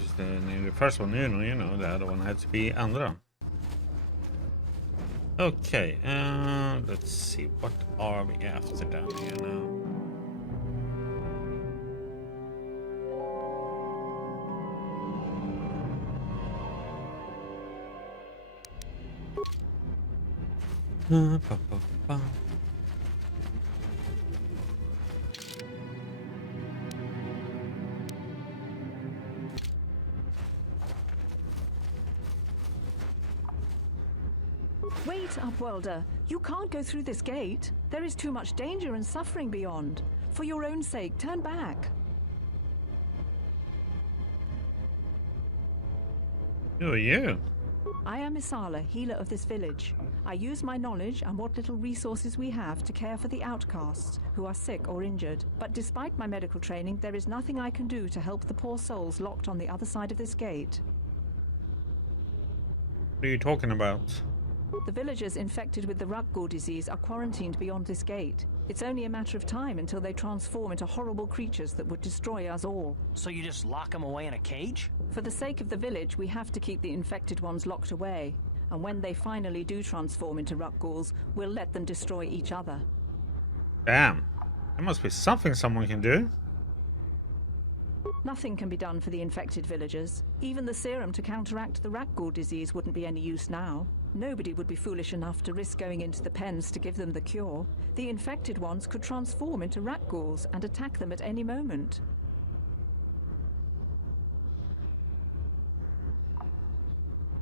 If the first one, you know, the other one had to be andra. Okay, let's see. What are we after down here now? Wait, Upworlder. You can't go through this gate. There is too much danger and suffering beyond. For your own sake, turn back. Who are you? I am Isala, healer of this village. I use my knowledge and what little resources we have to care for the outcasts who are sick or injured. But despite my medical training, there is nothing I can do to help the poor souls locked on the other side of this gate. What are you talking about? The villagers infected with the Rukgul disease are quarantined beyond this gate. It's only a matter of time until they transform into horrible creatures that would destroy us all. So you just lock them away in a cage? For the sake of the village, we have to keep the infected ones locked away. And when they finally do transform into Rukguls, we'll let them destroy each other. Damn. There must be something someone can do. Nothing can be done for the infected villagers. Even the serum to counteract the Rukgul disease wouldn't be any use now. Nobody would be foolish enough to risk going into the pens to give them the cure. The infected ones could transform into Rukguls and attack them at any moment.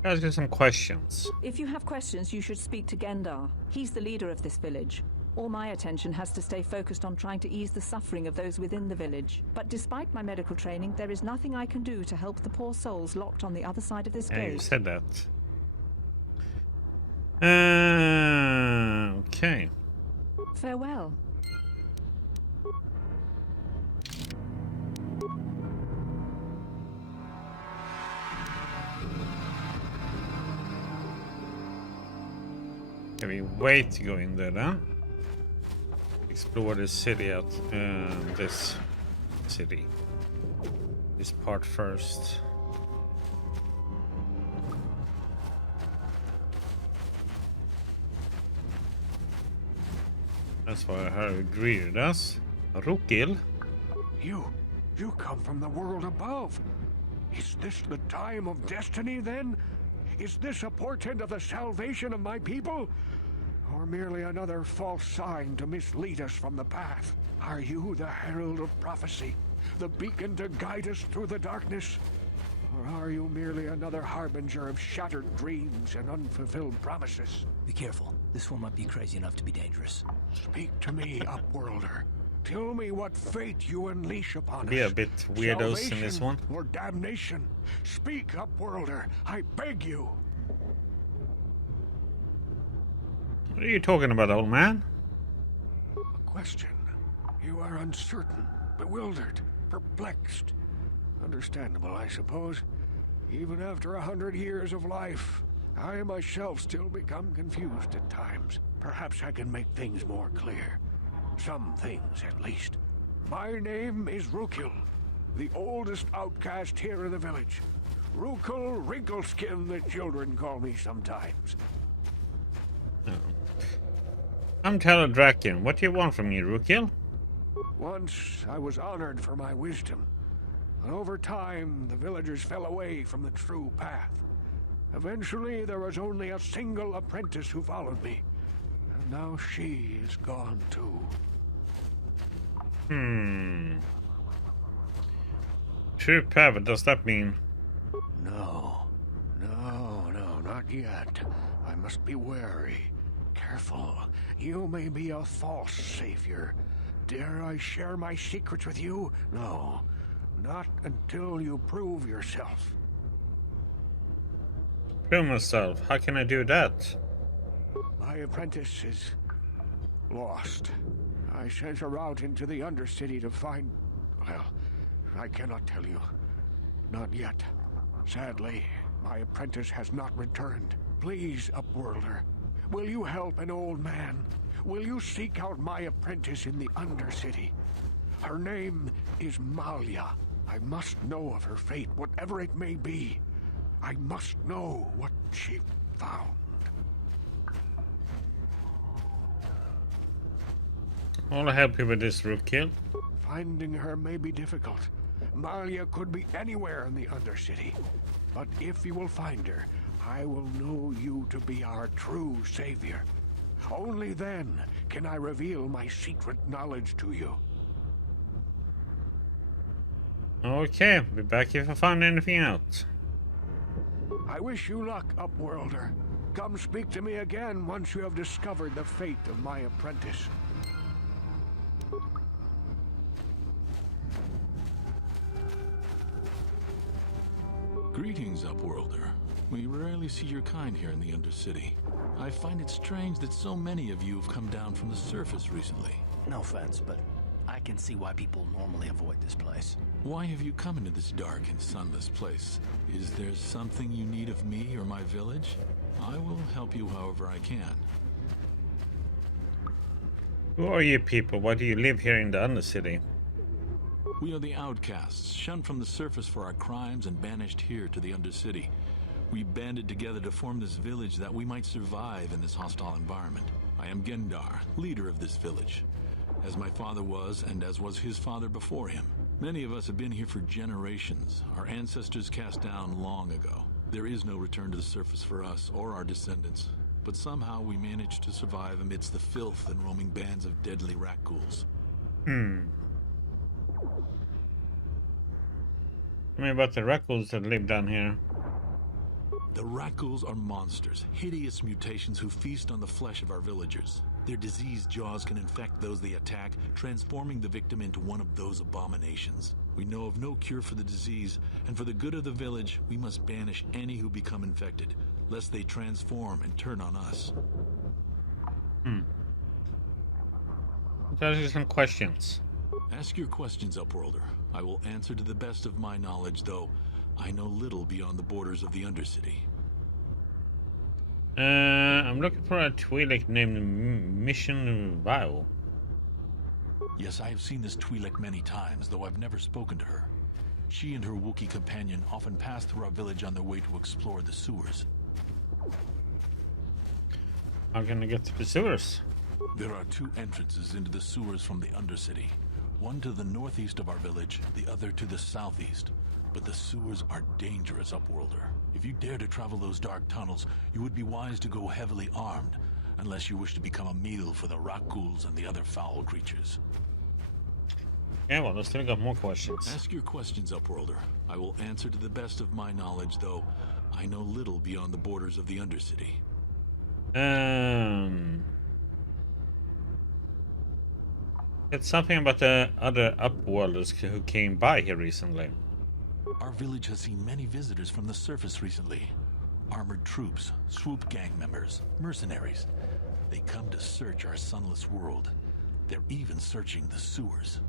Let's get some questions. If you have questions, you should speak to Gendar. He's the leader of this village. All my attention has to stay focused on trying to ease the suffering of those within the village. But despite my medical training, there is nothing I can do to help the poor souls locked on the other side of this gate. You said that. Okay. Farewell. Can we wait to go in there then? Explore the city out this city. This part first. That's why I heard greeted us. Rukil. You come from the world above. Is this the time of destiny then? Is this a portent of the salvation of my people? Or merely another false sign to mislead us from the path? Are you the herald of prophecy? The beacon to guide us through the darkness? Or are you merely another harbinger of shattered dreams and unfulfilled promises? Be careful. This one might be crazy enough to be dangerous. Speak to me, Upworlder. Tell me what fate you unleash upon us. Be a bit weirdos in this one. Or damnation. Speak, Upworlder. I beg you. What are you talking about, old man? A question. You are uncertain, bewildered, perplexed. Understandable, I suppose. Even after 100 years of life, I myself still become confused at times. Perhaps I can make things more clear. Some things, at least. My name is Rukil, the oldest outcast here in the village. Rukil Wrinkleskin, the children call me sometimes. Oh. I'm Taladrakian. What do you want from me, Rukil? Once I was honored for my wisdom, and over time the villagers fell away from the true path. Eventually there was only a single apprentice who followed me, and now she is gone too. True path, what does that mean? No, not yet. I must be wary. Careful. You may be a false savior. Dare I share my secrets with you? No, not until you prove yourself. Prove myself? How can I do that? My apprentice is lost. I sent her out into the Undercity to find... Well, I cannot tell you. Not yet. Sadly, my apprentice has not returned. Please, Upworlder, will you help an old man? Will you seek out my apprentice in the Undercity? Her name is Malia. I must know of her fate, whatever it may be. I must know what she found. I'll help you with this, Rookkill. Finding her may be difficult. Malia could be anywhere in the Undercity. But if you will find her, I will know you to be our true savior. Only then can I reveal my secret knowledge to you. Okay, be back if I find anything out. I wish you luck, Upworlder. Come speak to me again once you have discovered the fate of my apprentice. Greetings, Upworlder. We rarely see your kind here in the Undercity. I find it strange that so many of you have come down from the surface recently. No offense, but I can see why people normally avoid this place. Why have you come into this dark and sunless place? Is there something you need of me or my village? I will help you however I can. Who are you people? Why do you live here in the Undercity? We are the outcasts, shunned from the surface for our crimes and banished here to the Undercity. We banded together to form this village that we might survive in this hostile environment. I am Gendar, leader of this village, as my father was and as was his father before him. Many of us have been here for generations, our ancestors cast down long ago. There is no return to the surface for us or our descendants, but somehow we managed to survive amidst the filth and roaming bands of deadly rat ghouls. Tell me about the raccoons that live down here. The rat ghouls are monsters, hideous mutations who feast on the flesh of our villagers. Their diseased jaws can infect those they attack, transforming the victim into one of those abominations. We know of no cure for the disease, and for the good of the village, we must banish any who become infected, lest they transform and turn on us. Those are some questions. Ask your questions, Upworlder. I will answer to the best of my knowledge, though I know little beyond the borders of the Undercity. I'm looking for a Twi'lek named Mission Vile. Yes, I have seen this Twi'lek many times, though I've never spoken to her. She and her Wookiee companion often pass through our village on their way to explore the sewers. How can I get to the sewers? There are two entrances into the sewers from the Undercity. One to the northeast of our village, the other to the southeast. But the sewers are dangerous, Upworlder. If you dare to travel those dark tunnels, you would be wise to go heavily armed, unless you wish to become a meal for the rock ghouls and the other foul creatures. Yeah, well, I still got more questions. Ask your questions, Upworlder. I will answer to the best of my knowledge, though I know little beyond the borders of the Undercity. It's something about the other Upworlders who came by here recently. Our village has seen many visitors from the surface recently. Armored troops, swoop gang members, mercenaries. They come to search our sunless world. They're even searching the sewers.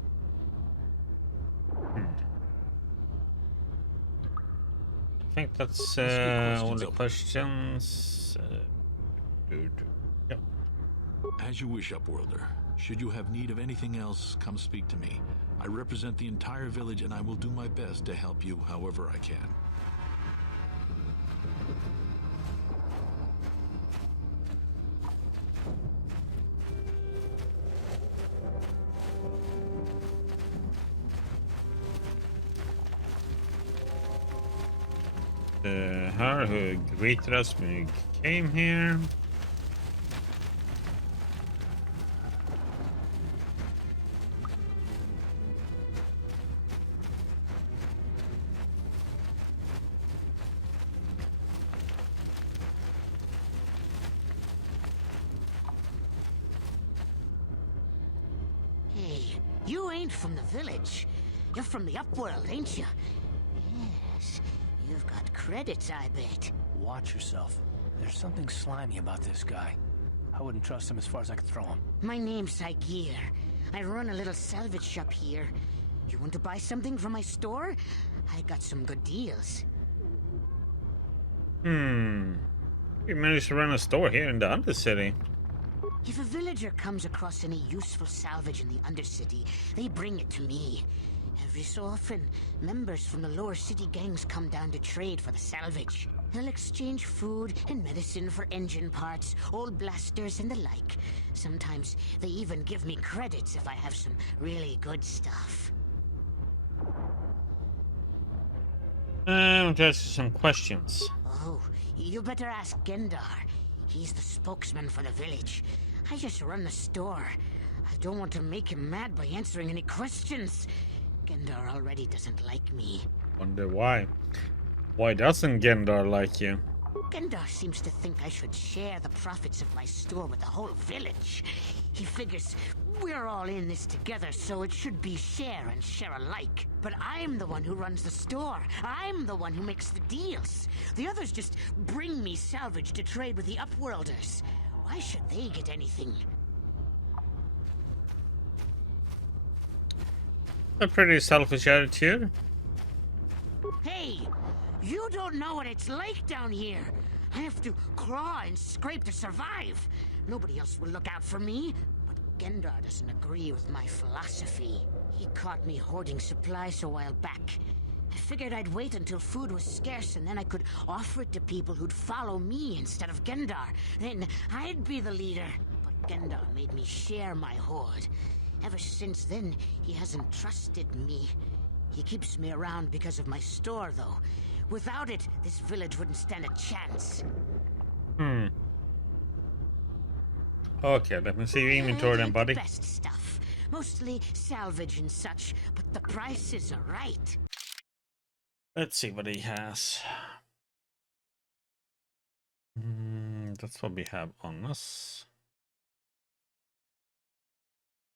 I think that's all the questions. Yep. As you wish, Upworlder. Should you have need of anything else, come speak to me. I represent the entire village and I will do my best to help you however I can. Her who greeted us when we came here. Hey, you ain't from the village. You're from the Upworld, ain't you? Yes, you've got credits, I bet. Watch yourself. There's something slimy about this guy. I wouldn't trust him as far as I could throw him. My name's Saigir. I run a little salvage shop here. You want to buy something from my store? I got some good deals. We managed to run a store here in the Undercity. If a villager comes across any useful salvage in the Undercity, they bring it to me. Every so often, members from the lower city gangs come down to trade for the salvage. They'll exchange food and medicine for engine parts, old blasters, and the like. Sometimes they even give me credits if I have some really good stuff. To ask you some questions. Oh, you better ask Gendar. He's the spokesman for the village. I just run the store. I don't want to make him mad by answering any questions. Gendar already doesn't like me. Wonder why. Why doesn't Gendar like you? Gendar seems to think I should share the profits of my store with the whole village. He figures we're all in this together, so it should be share and share alike. But I'm the one who runs the store. I'm the one who makes the deals. The others just bring me salvage to trade with the Upworlders. Why should they get anything? A pretty selfish attitude. Hey! You don't know what it's like down here. I have to claw and scrape to survive. Nobody else will look out for me. But Gendar doesn't agree with my philosophy. He caught me hoarding supplies a while back. I figured I'd wait until food was scarce and then I could offer it to people who'd follow me instead of Gendar. Then I'd be the leader. But Gendar made me share my hoard. Ever since then, he hasn't trusted me. He keeps me around because of my store, though. Without it, this village wouldn't stand a chance. Okay, let me see your inventory then, buddy. The best stuff. Mostly salvage and such, but the prices are right. Let's see what he has. That's what we have on us.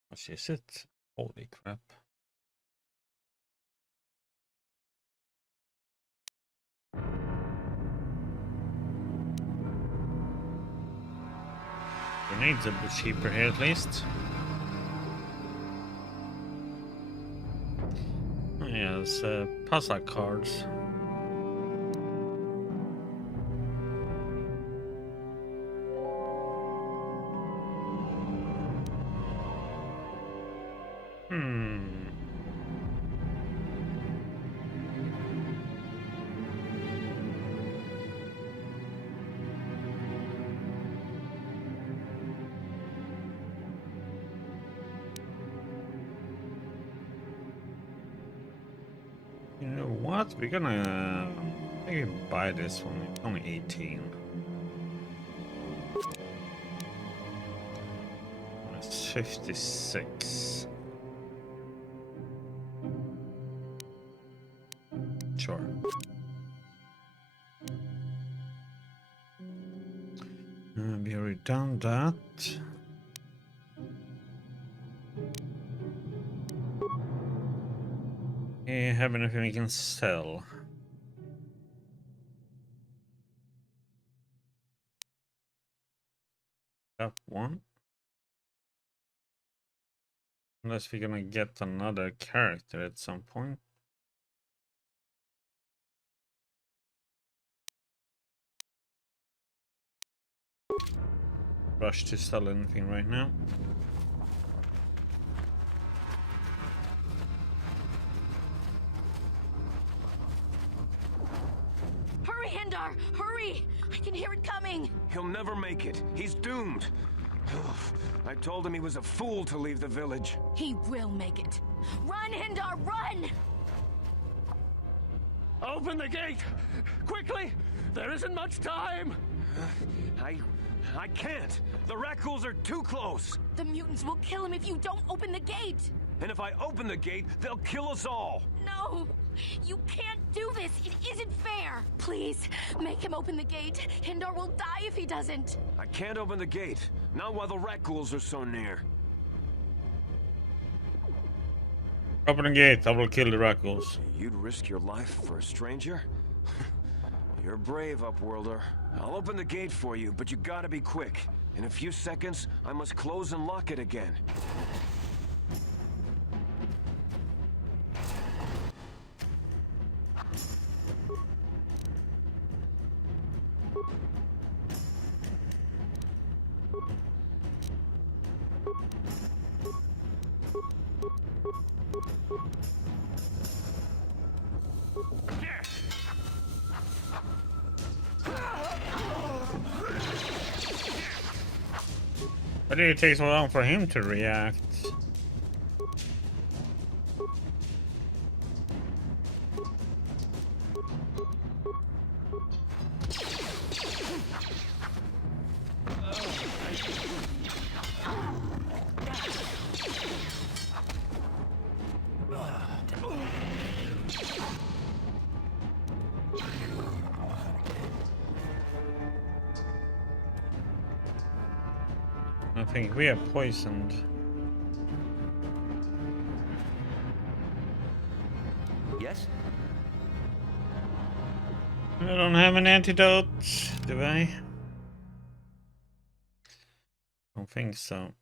What is it? Holy crap. Grenades a bit cheaper here at least. Oh, yeah, there's puzzle cards. You know what? We're gonna maybe buy this one. It's only 18. That's 56. Sure. We already done that. Have anything we can sell? That one. Unless we're gonna get another character at some point. Rush to sell anything right now. Hurry, Hendar! Hurry! I can hear it coming! He'll never make it. He's doomed. I told him he was a fool to leave the village. He will make it. Run, Hendar, run! Open the gate! Quickly! There isn't much time! I can't. The Rakghouls are too close. The mutants will kill him if you don't open the gate! And if I open the gate, they'll kill us all. No! You can't do this! It isn't fair! Please, make him open the gate. Hendar will die if he doesn't. I can't open the gate. Not while the Rakghouls are so near. Open the gate, I will kill the Rakghouls. You'd risk your life for a stranger? You're brave, Upworlder. I'll open the gate for you, but you gotta be quick. In a few seconds, I must close and lock it again. Why did it take so long for him to react? I think we are poisoned. Yes? I don't have an antidote, do I? Don't think so.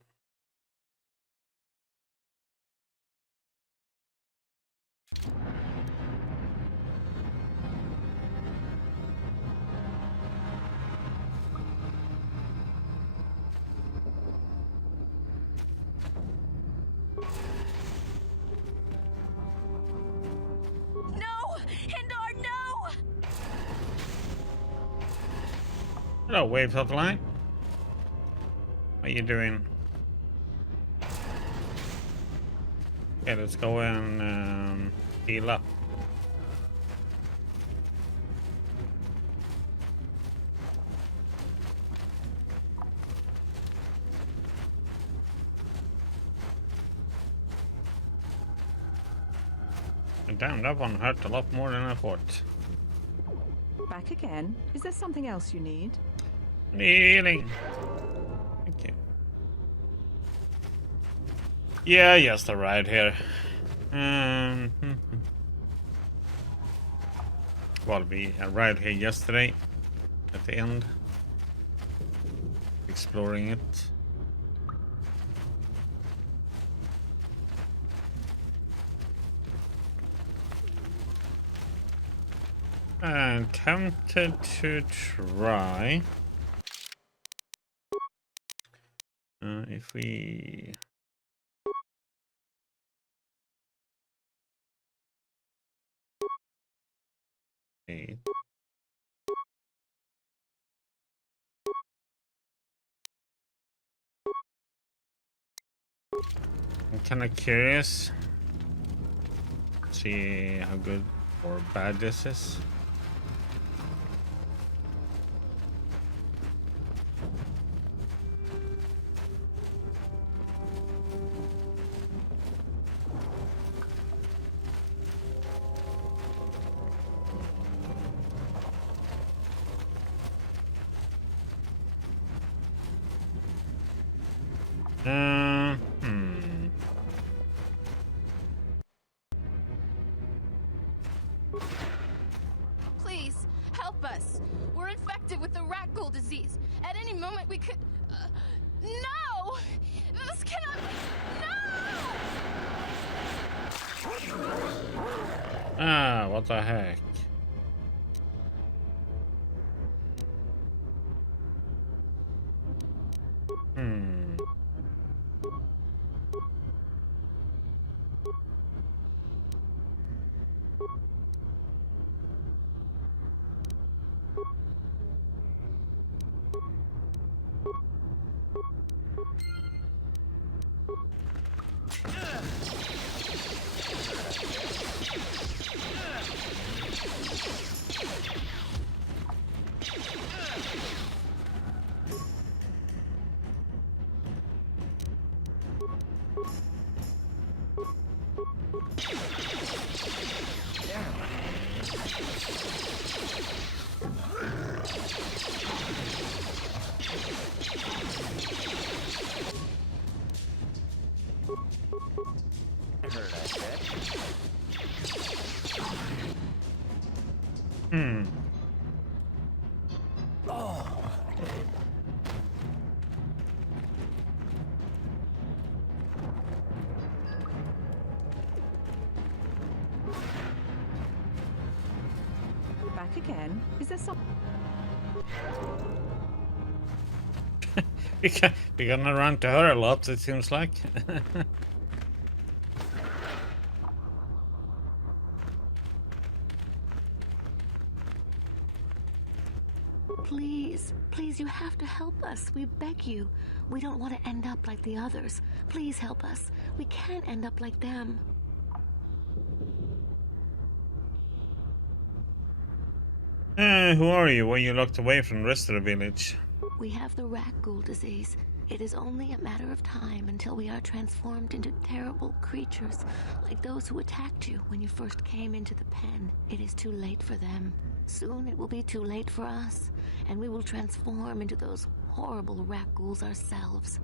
Hello, Wave Hotline. What are you doing? Okay, let's go and heal up. Damn, that one hurt a lot more than I thought. Back again? Is there something else you need? Healing. Thank you. Yeah, yes, the ride here. Well, we arrived here yesterday at the end, exploring it. I'm tempted to try. If we... Okay. I'm kind of curious. See how good or bad this is. Please, help us. We're infected with the rat ghoul disease. At any moment we could... no! This cannot... No! Ah, what the heck? Back again? Is there some... We're gonna run to her a lot, it seems like. Please, Please, please, you have to help us. We beg you. We don't want to end up like the others. Please help us. We can't end up like them. Who are you? Why are you locked away from the rest of the village? We have the rat ghoul disease. It is only a matter of time until we are transformed into terrible creatures, like those who attacked you when you first came into the pen. It is too late for them. Soon it will be too late for us, and we will transform into those horrible rat ghouls ourselves.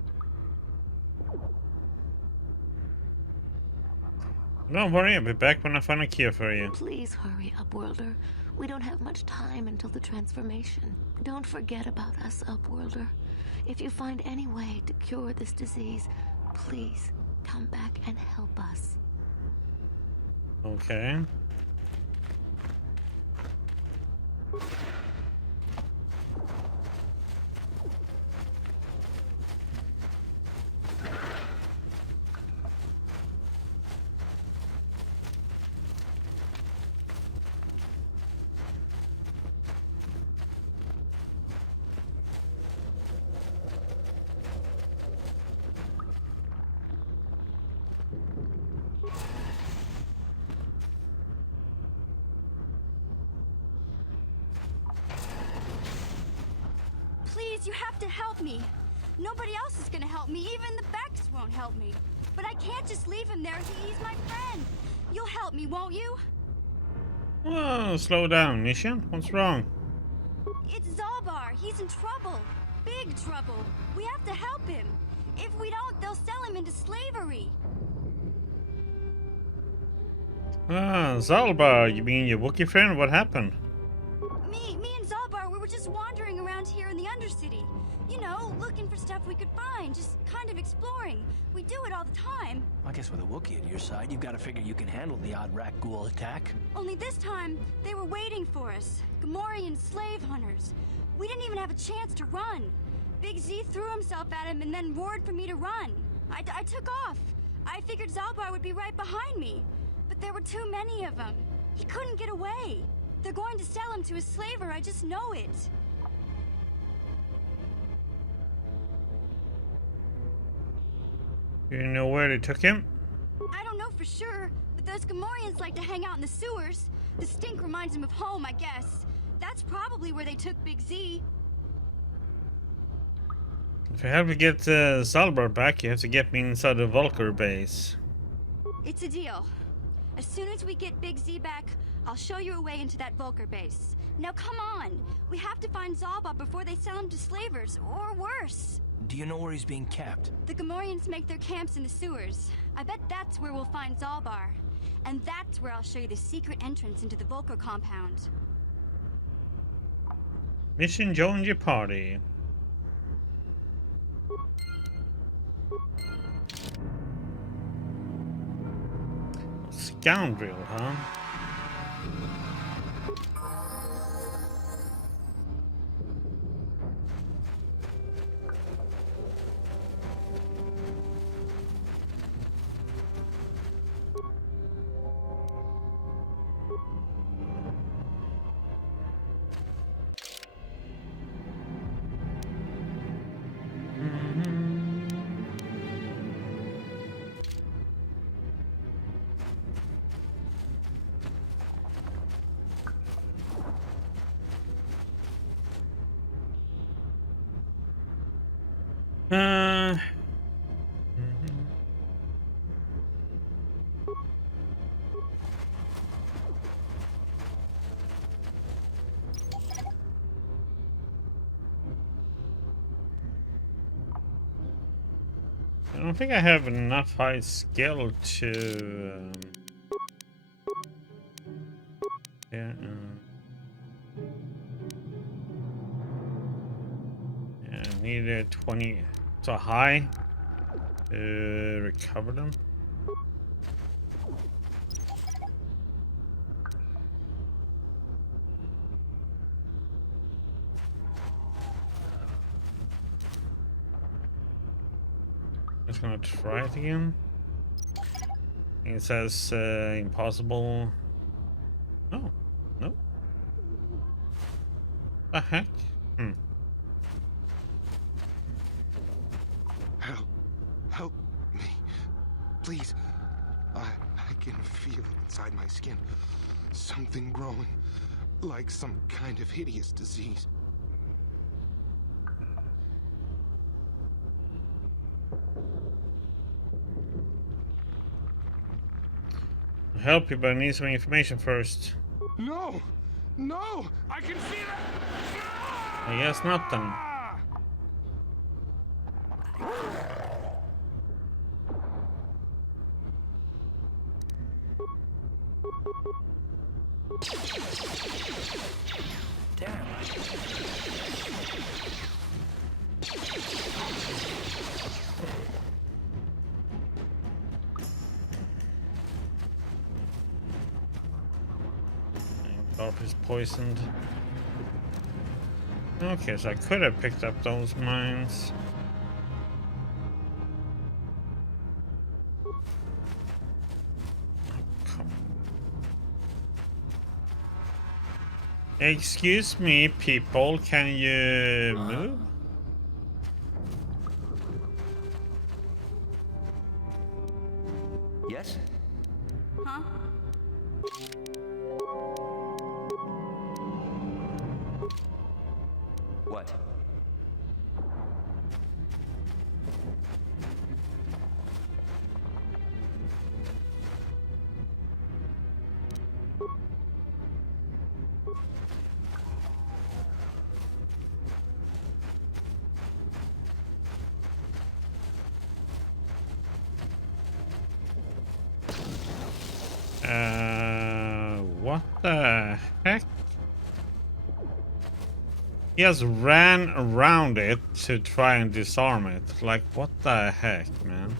Don't worry, I'll be back when I find a cure for you. Please hurry, Upworlder. We don't have much time until the transformation. Don't forget about us, Upworlder. If you find any way to cure this disease, please come back and help us. Okay. Please, you have to help me. Nobody else is gonna help me. Even the Becks won't help me. But I can't just leave him there. He's my friend. You'll help me, won't you? Whoa, slow down, Mission. What's wrong? It's Zalbar. He's in trouble. Big trouble. We have to help him. If we don't, they'll sell him into slavery. Ah, Zalbar, you mean your Wookiee friend? What happened? Me and Zalbar, we were just wandering around here in the Undercity. You know, looking for stuff we could find, just kind of exploring. We do it all the time. I guess with a Wookiee at your side, you've got to figure you can handle the odd rat ghoul attack. Only this time, they were waiting for us. Gamorrean slave hunters. We didn't even have a chance to run. Big Z threw himself at him and then roared for me to run. I took off. I figured Zalbar would be right behind me. But there were too many of them. He couldn't get away. They're going to sell him to a slaver, I just know it. You know where they took him? I don't know for sure, but those Gamorreans like to hang out in the sewers. The stink reminds them of home, I guess. That's probably where they took Big Z. If you have to get Zalbar back, you have to get me inside the Vulcar base. It's a deal. As soon as we get Big Z back, I'll show you a way into that Vulcar base. Now come on! We have to find Zalbar before they sell him to slavers, or worse. Do you know where he's being kept? The Gamorreans make their camps in the sewers. I bet that's where we'll find Zalbar. And that's where I'll show you the secret entrance into the Vulcar compound. Mission join your party. Scoundrel, huh? I don't think I have enough high skill to yeah, yeah, I need a 20 so high to recover them. Just gonna try it again. It says impossible. Oh, no. The heck? Please. I can feel it inside my skin. Something growing. Like some kind of hideous disease. I'll help you, but I need some information first. No! No! I can feel it! I guess not then. Damn. Garp is poisoned. Okay, so I could have picked up those mines. Excuse me, people, can you move? Yes? Huh? What? What the heck? He just ran around it to try and disarm it. Like, what the heck, man?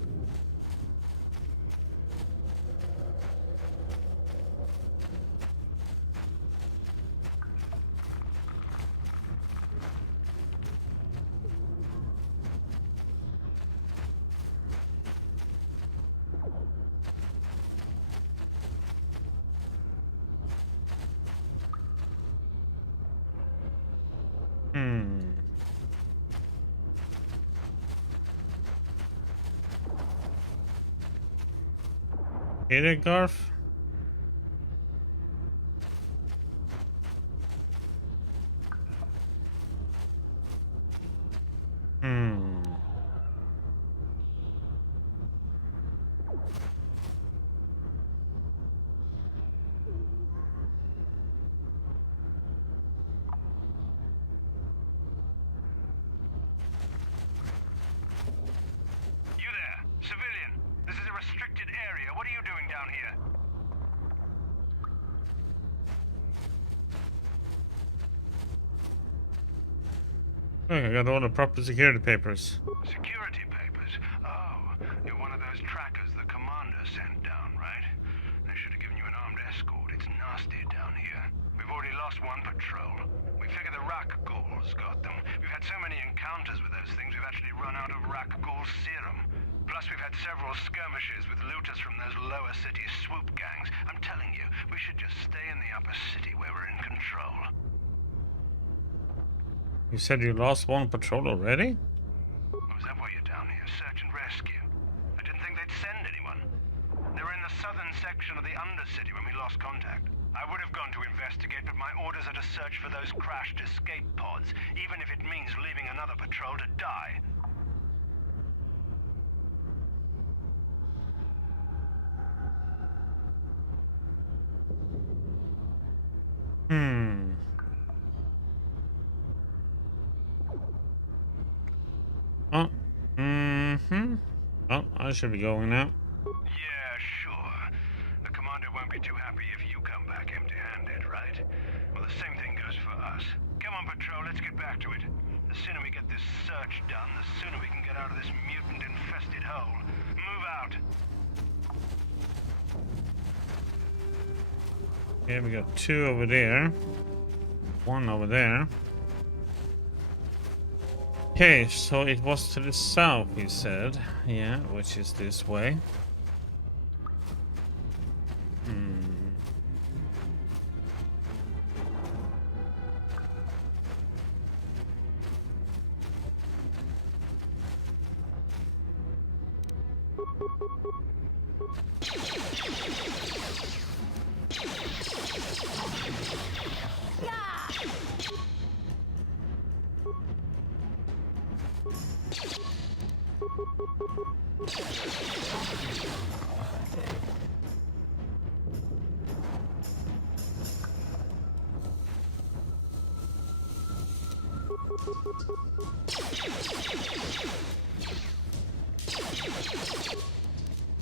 Hit it, Garf? Look, I got all the proper security papers. Security papers? Oh, you're one of those trackers the commander sent down, right? They should have given you an armed escort. It's nasty down here. We've already lost one patrol. We figure the Rak Ghouls got them. We've had so many encounters with those things, we've actually run out of Rak Ghoul serum. Plus, we've had several skirmishes with looters from those lower city swoop gangs. I'm telling you, we should just stay in the upper city where we're in control. You said you lost one patrol already? Was that why you're down here? Search and rescue? I didn't think they'd send anyone. They were in the southern section of the Undercity when we lost contact. I would have gone to investigate, but my orders are to search for those crashed escape pods, even if it means leaving another patrol to die. Oh, oh, I should be going now. Yeah, sure. The commander won't be too happy if you come back empty-handed, right? Well, the same thing goes for us. Come on, patrol, let's get back to it. The sooner we get this search done, the sooner we can get out of this mutant-infested hole. Move out. Okay, we got two over there. One over there. Okay, so it was to the south, he said. Yeah, which is this way.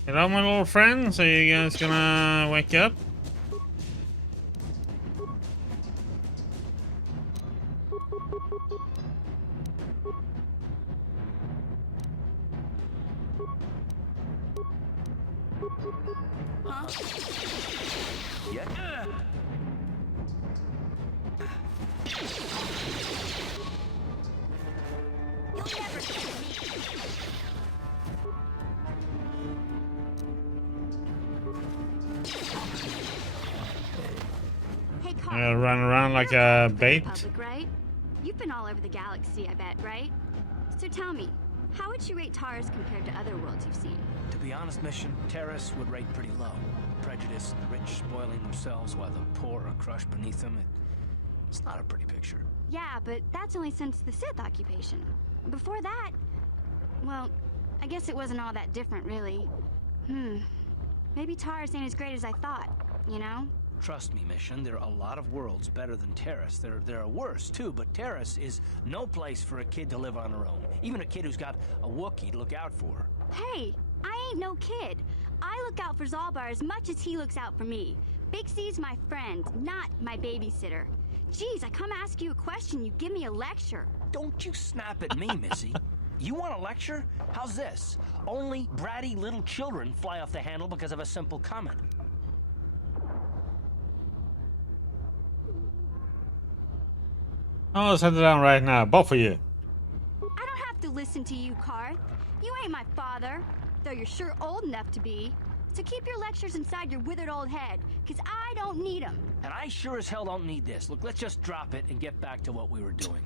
Hello, my little friends. Are you guys gonna wake up? Run around like a bait. Republic, right? You've been all over the galaxy, I bet, right? So tell me, how would you rate Taris compared to other worlds you've seen? To be honest, Mission, Taris would rate pretty low. Prejudice and the rich spoiling themselves while the poor are crushed beneath them. It's not a pretty picture. Yeah, but that's only since the Sith occupation. Before that, well, I guess it wasn't all that different, really. Maybe Taris ain't as great as I thought, you know? Trust me, Mission, there are a lot of worlds better than Taris. There are worse, too, but Taris is no place for a kid to live on her own. Even a kid who's got a Wookiee to look out for. Hey, I ain't no kid. I look out for Zalbar as much as he looks out for me. Big C's my friend, not my babysitter. Geez, I come ask you a question, you give me a lecture. Don't you snap at me, Missy. You want a lecture? How's this? Only bratty little children fly off the handle because of a simple comment. Oh, settle down right now, both of you. I don't have to listen to you, Karth. You ain't my father, though you're sure old enough to be. So keep your lectures inside your withered old head, because I don't need them. And I sure as hell don't need this. Look, let's just drop it and get back to what we were doing.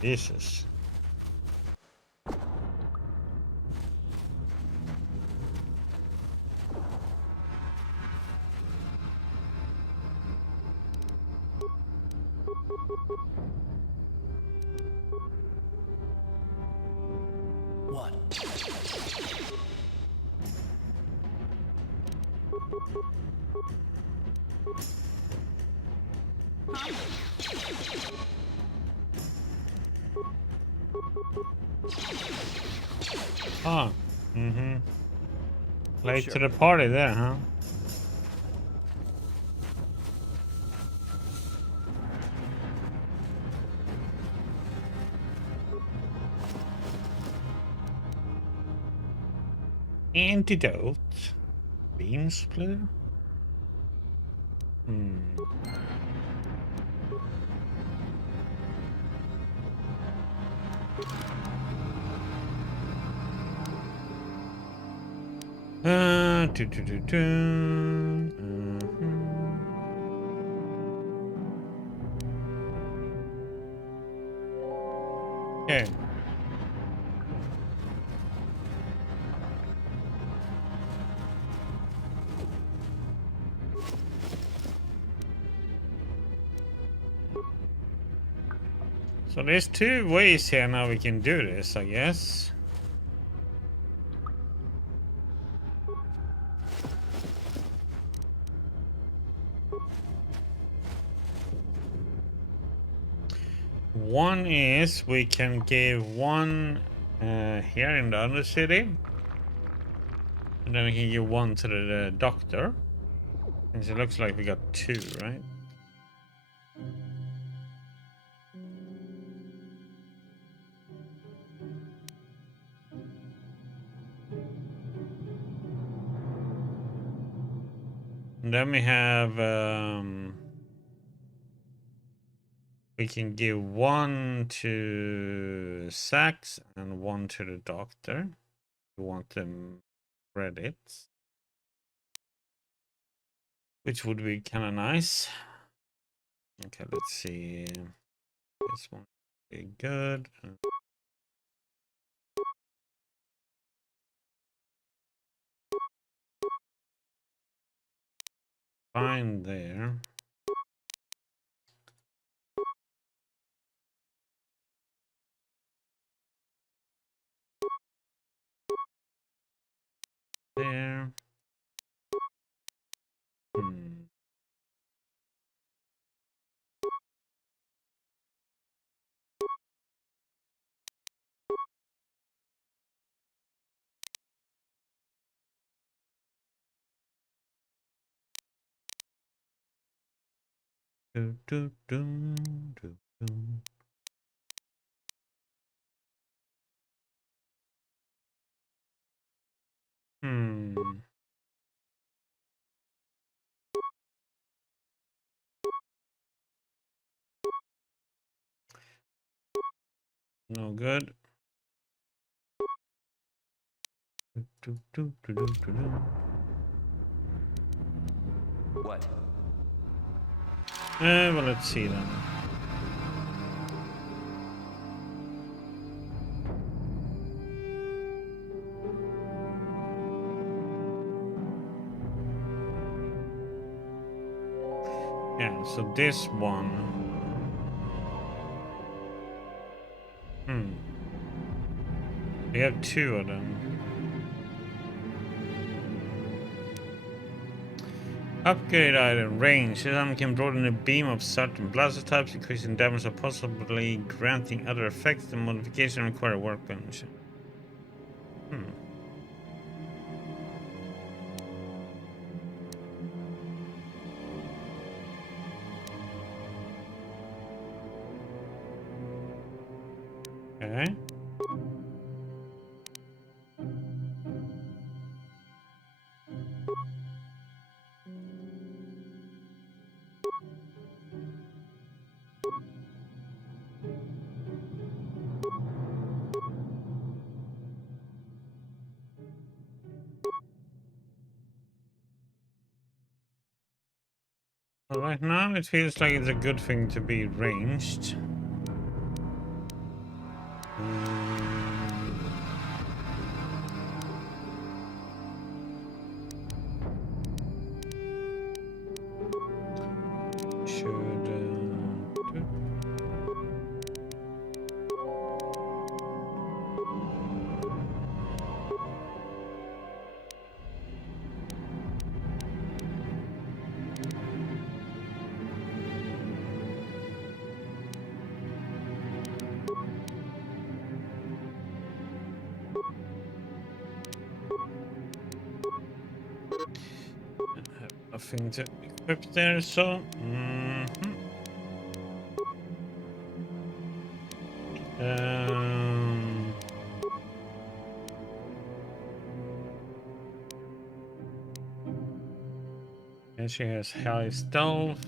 Jesus. What? Oh, late to the party there, huh? Antidote. Beam splitter? Okay. So there's two ways here now we can do this, I guess. One is we can give one here in the Undercity, and then we can give one to the doctor. And it looks like we got two, right? And then we have, we can give one to Sax and one to the doctor. We want them credits, which would be kind of nice. Okay, let's see. This one would be good. fine there. There. Do, do, do, do, do. No good. Do, do, do, do, do, do. What? Well, let's see then. Yeah, so this one. We have two of them. Upgrade item range. This item can broaden the beam of certain blaster types, increasing damage or possibly granting other effects. The modification require workbench. Okay. Well, right now it feels like it's a good thing to be ranged. Nothing to equip there, so and she has high stealth.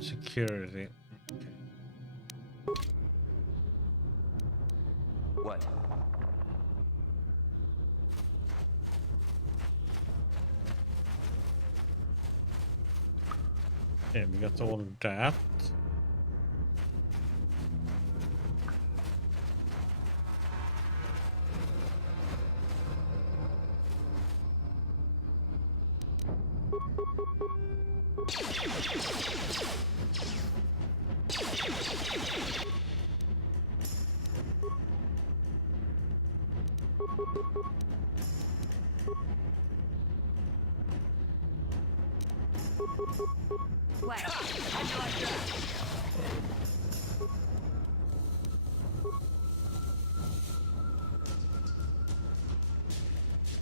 Security. What? Yeah, we got all of that. What?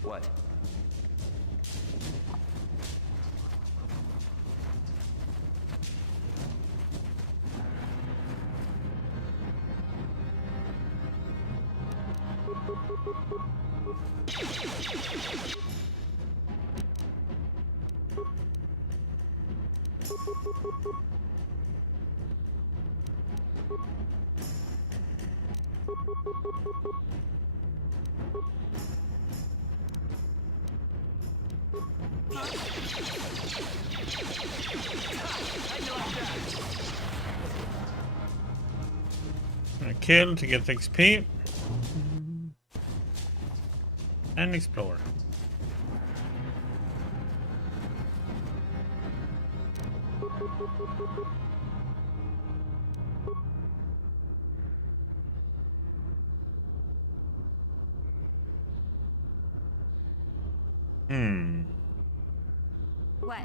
What? Kill to get XP. And explore. What?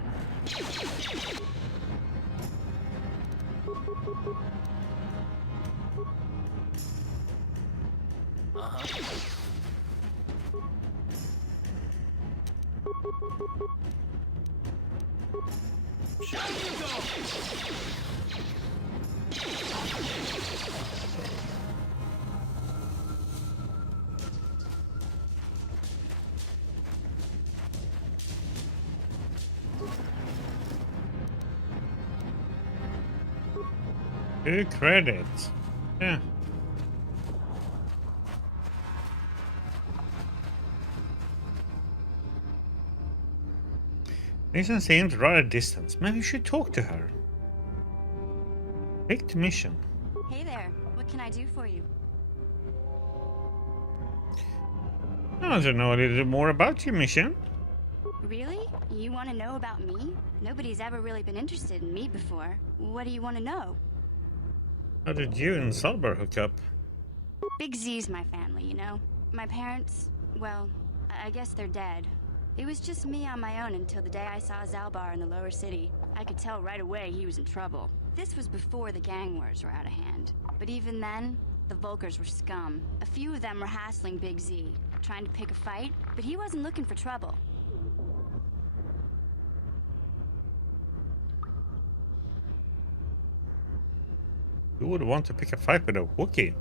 Good credits. Yeah. Mission seems rather distant. Maybe you should talk to her. Pick the mission. Hey there. What can I do for you? I want to know a little more about your mission. Really? You want to know about me? Nobody's ever really been interested in me before. What do you want to know? How did you and Salbar hook up? Big Z's my family, you know? My parents, well, I guess they're dead. It was just me on my own until the day I saw Zalbar in the lower city. I could tell right away he was in trouble. This was before the gang wars were out of hand. But even then, the Volkers were scum. A few of them were hassling Big Z, trying to pick a fight, but he wasn't looking for trouble. Who would want to pick a fight with a Wookiee?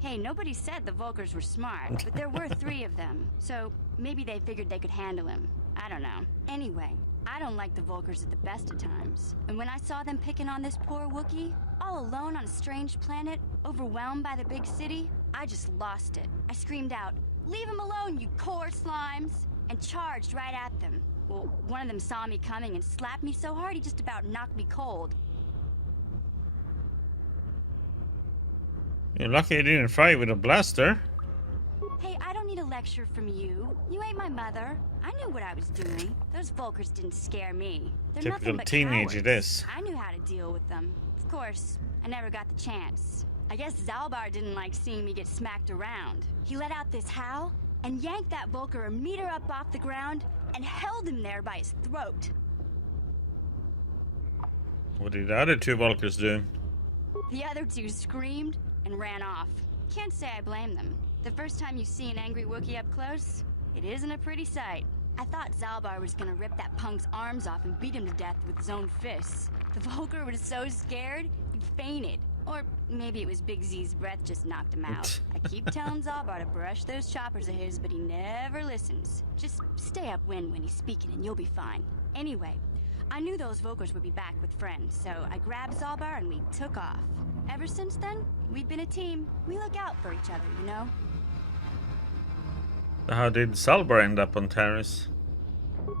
Hey, nobody said the Volkers were smart, but there were 3 of them, so maybe they figured they could handle him. I don't know. Anyway, I don't like the Volkers at the best of times. And when I saw them picking on this poor Wookiee, all alone on a strange planet, overwhelmed by the big city, I just lost it. I screamed out, "Leave him alone, you core slimes!" and charged right at them. Well, one of them saw me coming and slapped me so hard he just about knocked me cold. You're lucky you didn't fight with a blaster. Hey, I don't need a lecture from you. You ain't my mother. I knew what I was doing. Those Volkers didn't scare me. They're Typical nothing but teenager, cowards. this. I knew how to deal with them. Of course, I never got the chance. I guess Zalbar didn't like seeing me get smacked around. He let out this howl and yanked that Volker a meter up off the ground and held him there by his throat. What did the other 2 Volkers do? The other 2 screamed and ran off. Can't say I blame them. The first time you see an angry Wookiee up close, it isn't a pretty sight. I thought Zalbar was gonna rip that punk's arms off and beat him to death with his own fists. The Volker was so scared, he fainted. Or maybe it was Big Z's breath just knocked him out. I keep telling Zalbar to brush those choppers of his, but he never listens. Just stay upwind when he's speaking and you'll be fine. Anyway, I knew those Volkers would be back with friends, so I grabbed Zalbar and we took off. Ever since then, we've been a team. We look out for each other, you know? How did Salbar end up on Taris?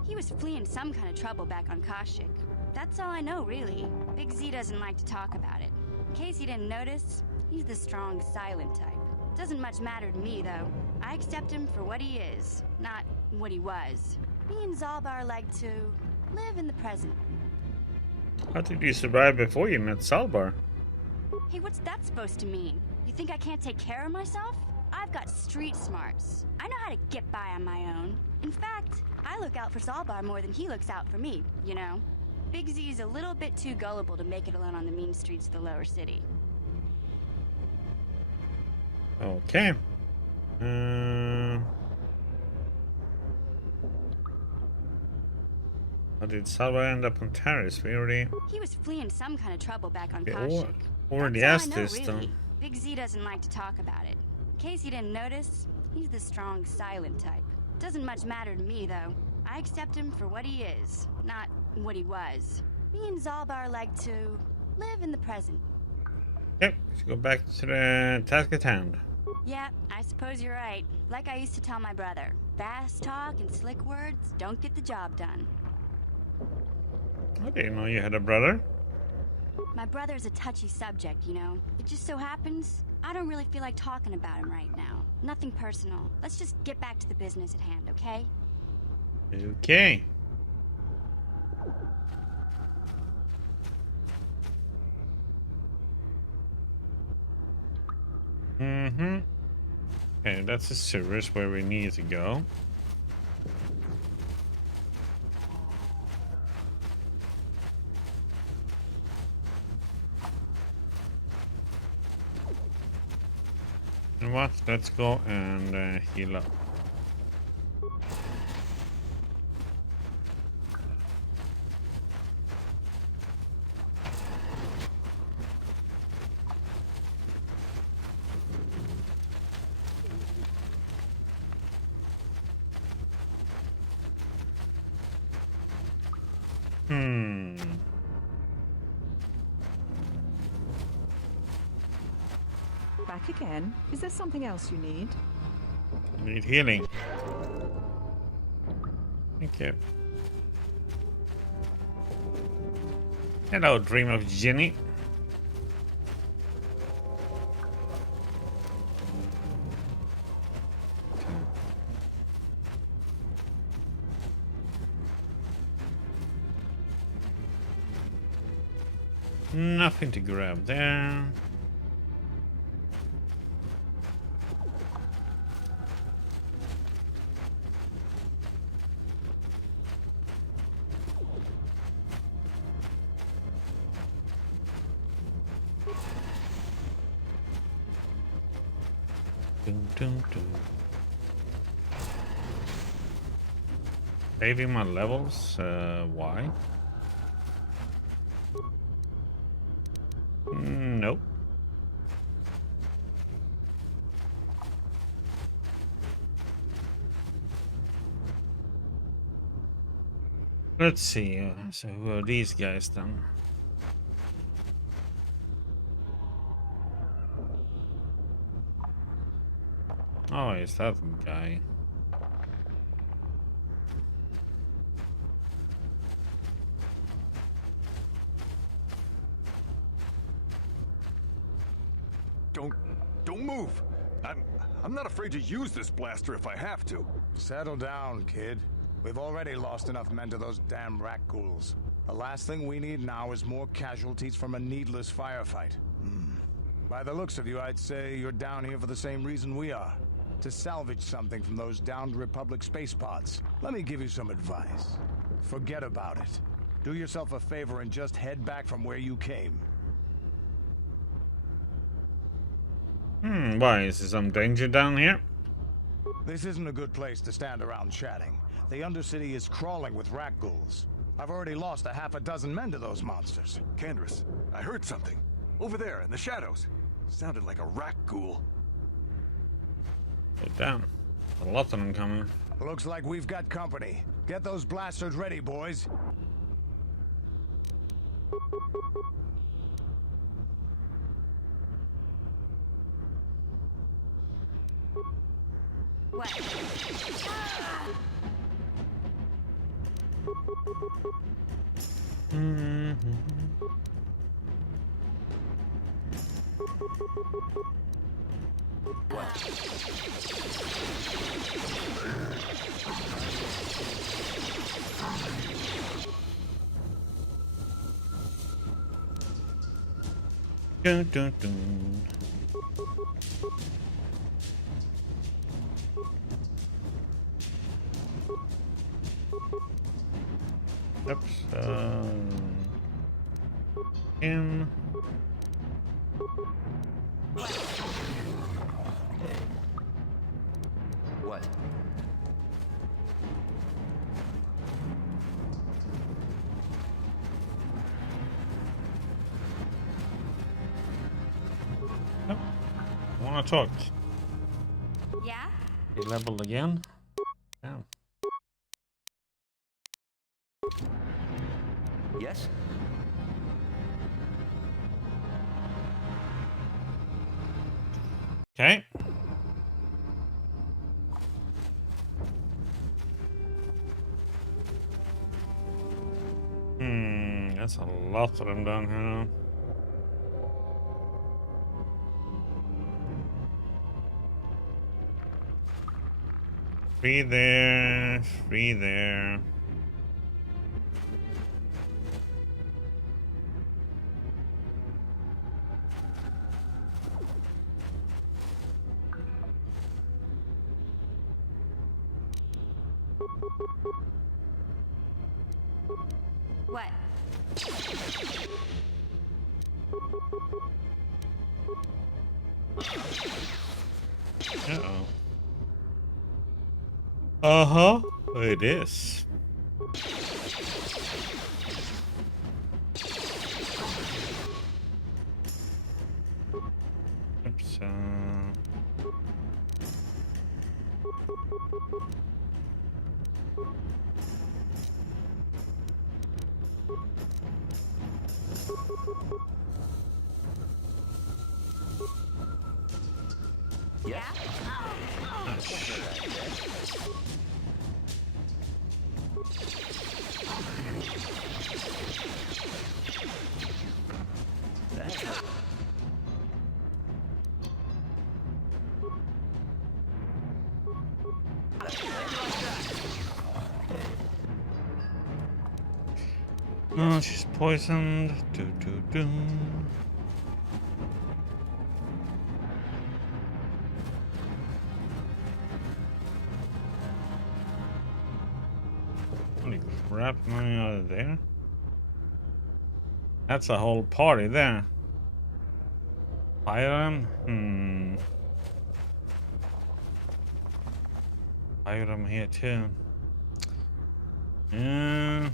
He was fleeing some kind of trouble back on Kashyyyk. That's all I know, really. Big Z doesn't like to talk about it. In case you didn't notice, he's the strong, silent type. Doesn't much matter to me, though. I accept him for what he is, not what he was. Me and Zalbar like to live in the present. How did you survive before you met Salbar? Hey, what's that supposed to mean? You think I can't take care of myself? I've got street smarts. I know how to get by on my own. In fact, I look out for Zalbar more than he looks out for me, you know? Big Z is a little bit too gullible to make it alone on the mean streets of the lower city. Okay. How did Salvar end up on Taris? We already... He was fleeing some kind of trouble back on We Kashyyyk. already That's asked all I know, this, really. though. Big Z doesn't like to talk about it. In case you didn't notice, he's the strong, silent type. Doesn't much matter to me, though. I accept him for what he is, not what he was. Me and Zalbar like to live in the present. Yep, let's go back to the task at hand. Yeah, I suppose you're right. Like I used to tell my brother, fast talk and slick words don't get the job done. I didn't know you had a brother. My brother's a touchy subject, you know. It just so happens I don't really feel like talking about him right now. Nothing personal. Let's just get back to the business at hand, okay? Okay. Mm-hmm. Okay, that's a service where we need to go. You know what? Let's go and heal up. Back again? Is there something else you need? I need healing. Thank you. Hello, Dream of Ginny. Nothing to grab there. Dun, dun, dun. Saving my levels? Why? Nope. Let's see. So who are these guys then? Oh, is that guy? Don't move. I'm not afraid to use this blaster if I have to. Settle down, kid. We've already lost enough men to those damn rat ghouls. The last thing we need now is more casualties from a needless firefight. By the looks of you, I'd say you're down here for the same reason we are. To salvage something from those downed Republic space pods. Let me give you some advice. Forget about it. Do yourself a favor and just head back from where you came. Why? Is there some danger down here? This isn't a good place to stand around chatting. The Undercity is crawling with rat ghouls. I've already lost a half a dozen men to those monsters. Candace, I heard something. Over there, in the shadows. Sounded like a rat ghoul. Oh, damn. A lot of them coming. Looks like we've got company. Get those blasters ready, boys. What? Dun, dun, dun. Oops. In. What? Nope. I want to talk. Yeah? He leveled again. Damn. Yes? Okay. That's a lot of them down here. Free there, free there. What? Uh-oh. Uh-huh. It is. Oops. Yeah? Oh, she's poisoned. Do. Holy crap, money out of there. That's a whole party there. Fire them? Fire them here too. Yeah.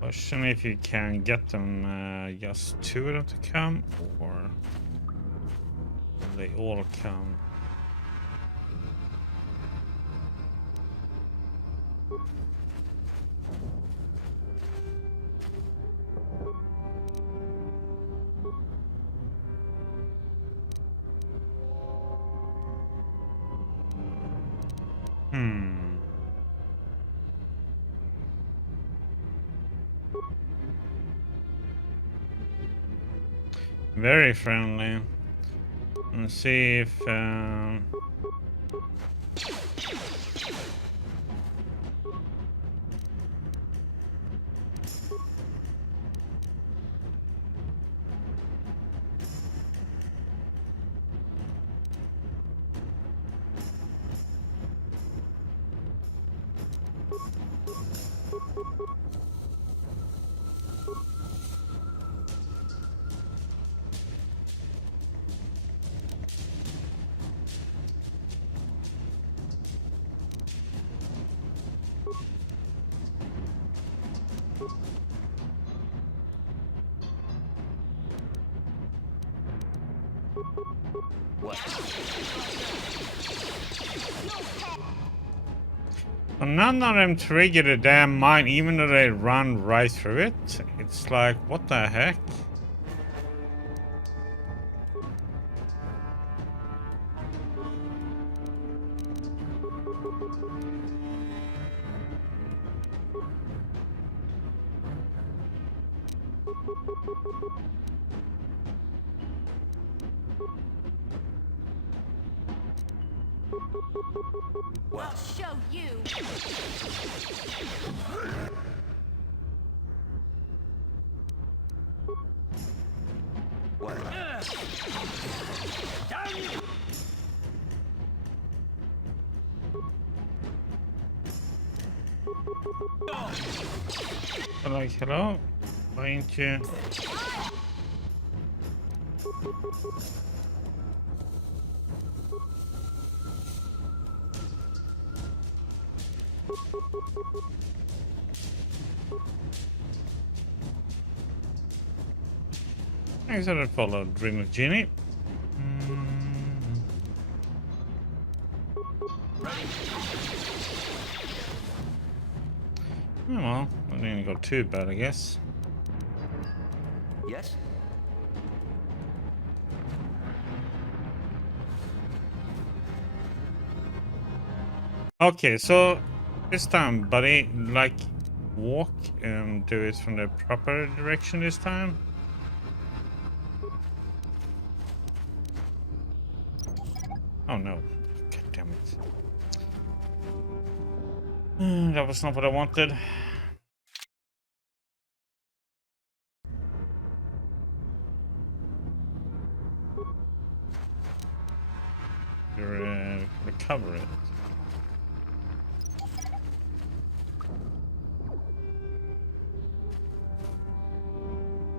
Question if you can get them, just two of them to come, or they all come. Very friendly. Let's see if none of them trigger the damn mine, even though they run right through it. It's like, what the heck? I'll show you. What? Like, hello? Why ain't you? Thanks for the follow, Dream of Genie. Oh well, I didn't go too bad, I guess. Yes? Okay, so this time, buddy, like, walk and do it from the proper direction this time. Oh no. God damn it. That was not what I wanted. Recover it.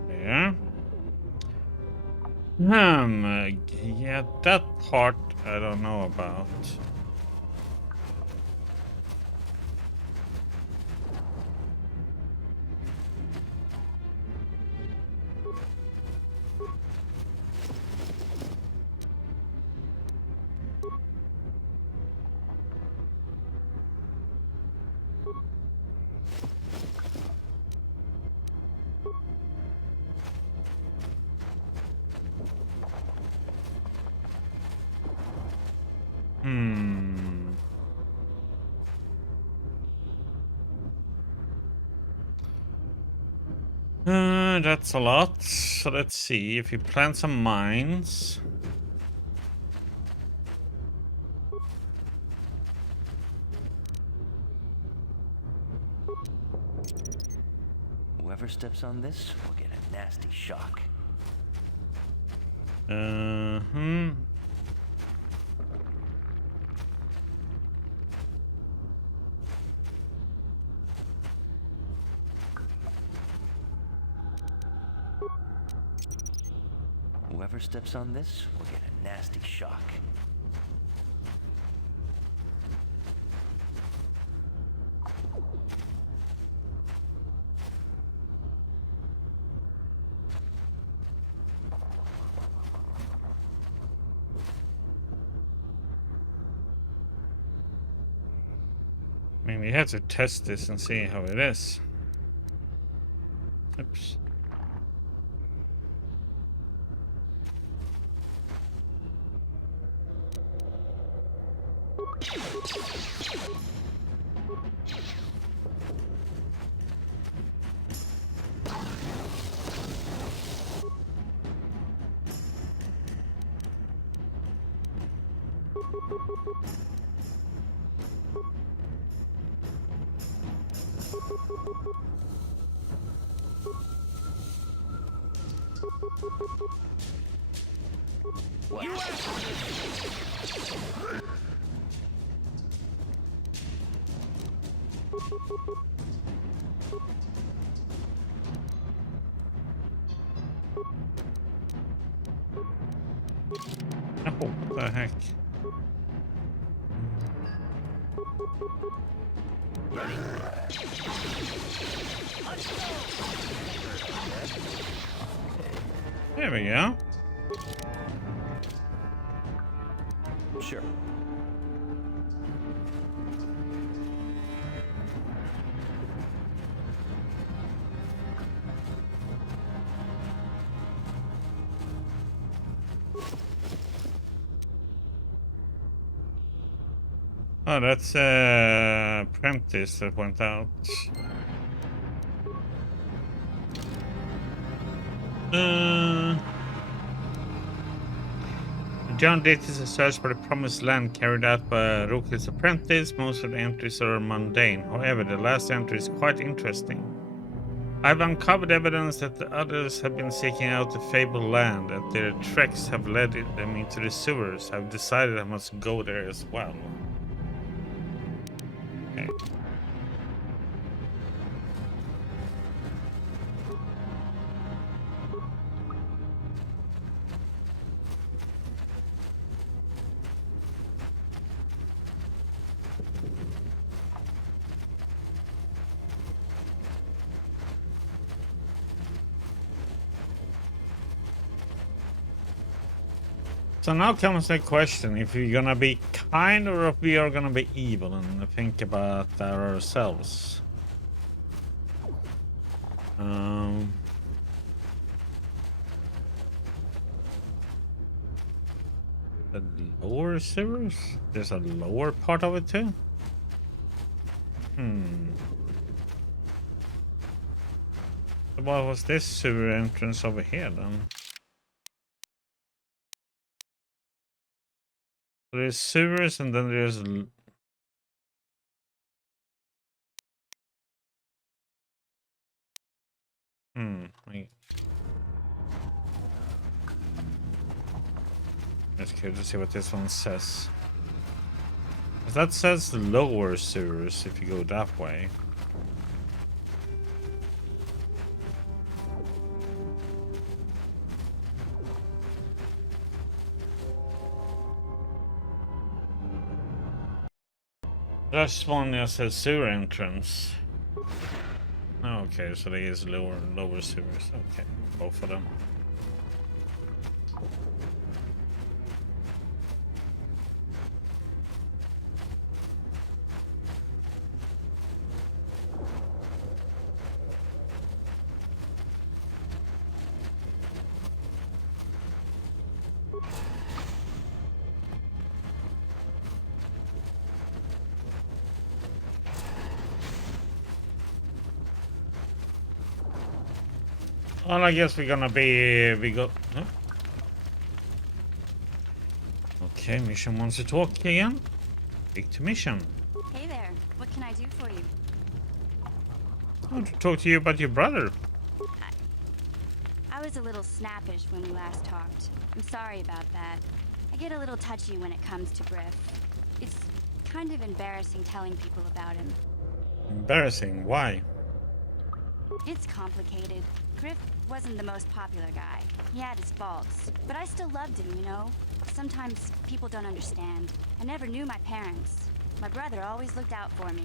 Yeah. Yeah, that part I don't know about. That's a lot. So let's see if we plant some mines. Whoever steps on this will get a nasty shock. Whoever steps on this will get a nasty shock. I mean, we have to test this and see how it is. Oops. Oh, what the heck? There we go. Sure. Oh, that's apprentice that went out. John did is a search for the promised land carried out by Rookie's apprentice. Most of the entries are mundane. However, the last entry is quite interesting. I've uncovered evidence that the others have been seeking out the fabled land, and their treks have led them into the sewers. I've decided I must go there as well. Okay. So now comes the question, if we're gonna be kind or if we are gonna be evil and think about ourselves. The lower sewers? There's a lower part of it too? What was this sewer entrance over here then? There's sewers and then there's... Wait. Let's go to see what this one says. That says lower sewers if you go that way. This one that says sewer entrance. Okay, so there is lower sewers. Okay, both of them. Well, I guess we're gonna we go. Huh? Okay, mission wants to talk again. Big to mission. Hey there, what can I do for you? I want to talk to you about your brother. I was a little snappish when we last talked. I'm sorry about that. I get a little touchy when it comes to Griff. It's kind of embarrassing telling people about him. Embarrassing? Why? It's complicated. Griff wasn't the most popular guy. He had his faults. But I still loved him, you know? Sometimes people don't understand. I never knew my parents. My brother always looked out for me.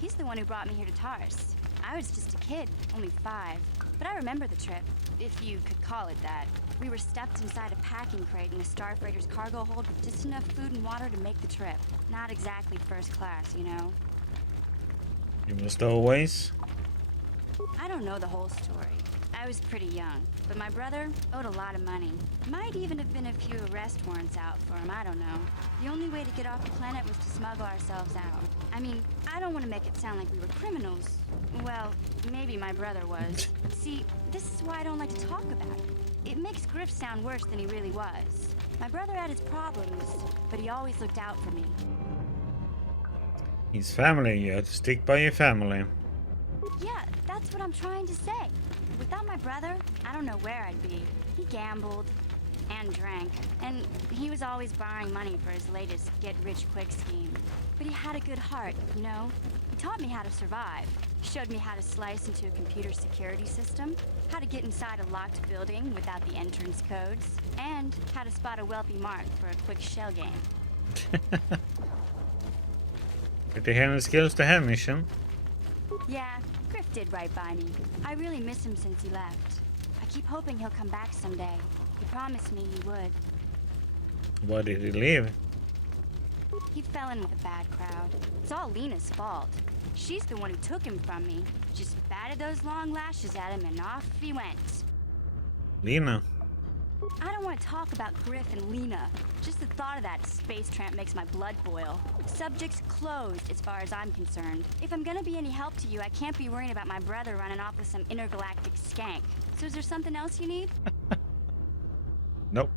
He's the one who brought me here to Taris. I was just a kid, only 5. But I remember the trip, if you could call it that. We were stuffed inside a packing crate in a Starfreighter's cargo hold with just enough food and water to make the trip. Not exactly first class, you know? You were stowaways? I don't know the whole story. I was pretty young, but my brother owed a lot of money. Might even have been a few arrest warrants out for him, I don't know. The only way to get off the planet was to smuggle ourselves out. I mean, I don't want to make it sound like we were criminals. Well, maybe my brother was. See, this is why I don't like to talk about it. It makes Griff sound worse than he really was. My brother had his problems, but he always looked out for me. He's family. You have to stick by your family. Yeah, that's what I'm trying to say. Without my brother, I don't know where I'd be. He gambled and drank, and he was always borrowing money for his latest get-rich-quick scheme. But he had a good heart, you know? He taught me how to survive. Showed me how to slice into a computer security system, how to get inside a locked building without the entrance codes, and how to spot a wealthy mark for a quick shell game. Pretty handy skills to have, mission. Yeah, Griff did right by me. I really miss him since he left. I keep hoping he'll come back someday. He promised me he would. Why did he leave? He fell in with a bad crowd. It's all Lena's fault. She's the one who took him from me. Just batted those long lashes at him and off he went. Lena. I don't want to talk about Griff and Lena. Just the thought of that space tramp makes my blood boil. Subject's closed as far as I'm concerned. If I'm gonna be any help to you, I can't be worrying about my brother running off with some intergalactic skank. So is there something else you need? Nope.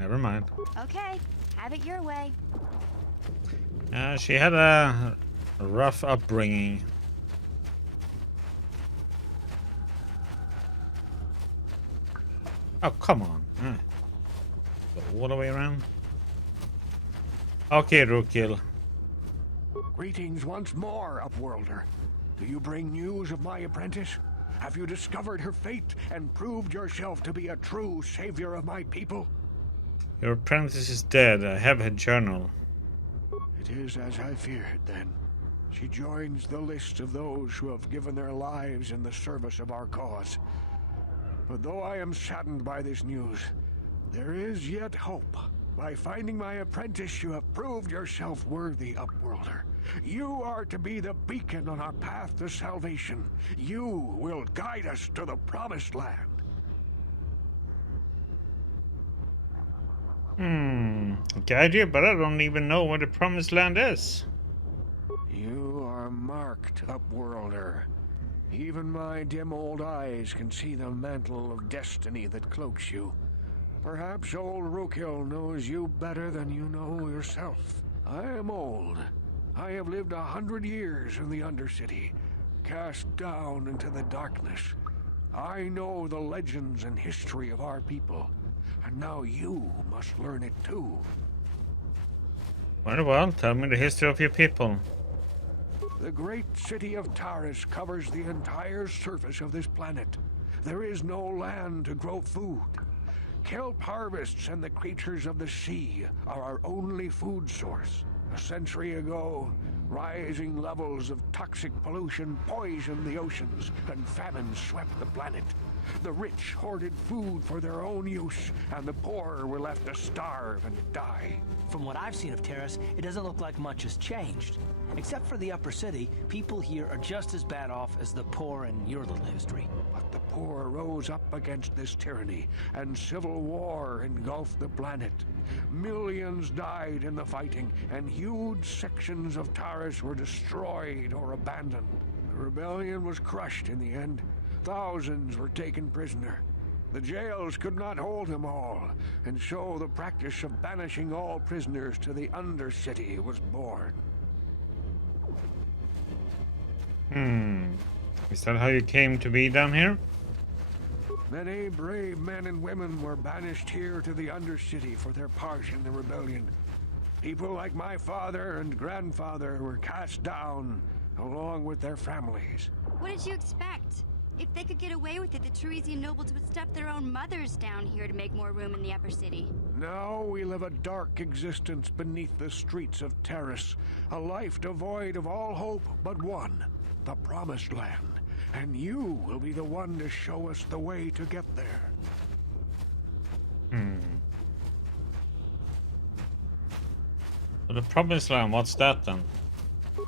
Never mind. Okay, have it your way. She had a rough upbringing. Oh, come on. Go all the way around. Okay, Rookil. Greetings once more, Upworlder. Do you bring news of my apprentice? Have you discovered her fate and proved yourself to be a true savior of my people? Your apprentice is dead. I have her journal. It is as I feared, then. She joins the list of those who have given their lives in the service of our cause. But though I am saddened by this news, there is yet hope. By finding my apprentice, you have proved yourself worthy, Upworlder. You are to be the beacon on our path to salvation. You will guide us to the Promised Land. Guide you, but I don't even know where the Promised Land is. You are marked, Upworlder. Even my dim old eyes can see the mantle of destiny that cloaks you. Perhaps old Rookhill knows you better than you know yourself. I am old. I have lived 100 years in the Undercity, cast down into the darkness. I know the legends and history of our people, and now you must learn it too. Very well, tell me the history of your people. The great city of Taris covers the entire surface of this planet. There is no land to grow food. Kelp harvests and the creatures of the sea are our only food source. A century ago, rising levels of toxic pollution poisoned the oceans, and famine swept the planet. The rich hoarded food for their own use, and the poor were left to starve and die. From what I've seen of Taris, it doesn't look like much has changed. Except for the upper city, people here are just as bad off as the poor in your little history. But the poor rose up against this tyranny, and civil war engulfed the planet. Millions died in the fighting, and huge sections of Taris were destroyed or abandoned. The rebellion was crushed in the end. Thousands were taken prisoner. The jails could not hold them all, and so the practice of banishing all prisoners to the Undercity was born. Is that how you came to be down here? Many brave men and women were banished here to the Undercity for their part in the rebellion. People like my father and grandfather were cast down, along with their families. What did you expect? If they could get away with it, the Tarisian nobles would stuff their own mothers down here to make more room in the upper city. Now we live a dark existence beneath the streets of Taris, a life devoid of all hope but one, the Promised Land. And you will be the one to show us the way to get there. So the Promised Land, what's that then?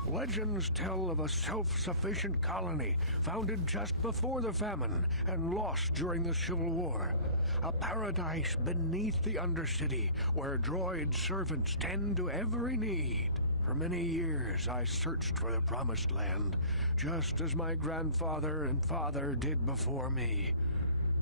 Legends tell of a self-sufficient colony founded just before the famine and lost during the Civil War. A paradise beneath the Undercity where droid servants tend to every need. For many years I searched for the Promised Land, just as my grandfather and father did before me.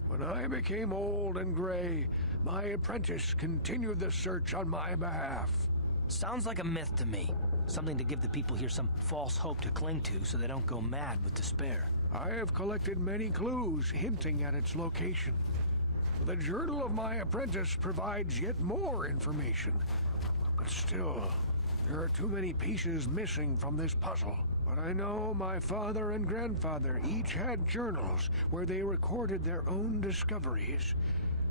When I became old and gray, my apprentice continued the search on my behalf. Sounds like a myth to me. Something to give the people here some false hope to cling to so they don't go mad with despair. I have collected many clues hinting at its location. The journal of my apprentice provides yet more information. But still, there are too many pieces missing from this puzzle. But I know my father and grandfather each had journals where they recorded their own discoveries.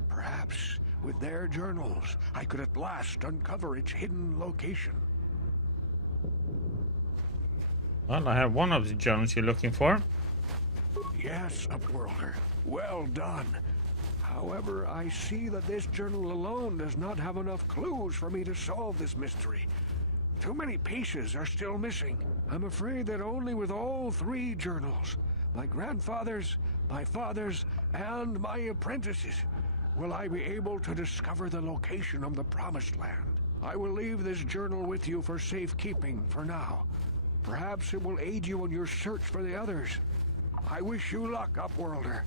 Perhaps with their journals, I could at last uncover its hidden location. Well, I have one of the journals you're looking for. Yes, Upworlder. Well done. However, I see that this journal alone does not have enough clues for me to solve this mystery. Too many pieces are still missing. I'm afraid that only with all three journals, my grandfather's, my father's, and my apprentice's, will I be able to discover the location of the Promised Land. I will leave this journal with you for safekeeping for now. Perhaps it will aid you in your search for the others. I wish you luck, Upworlder,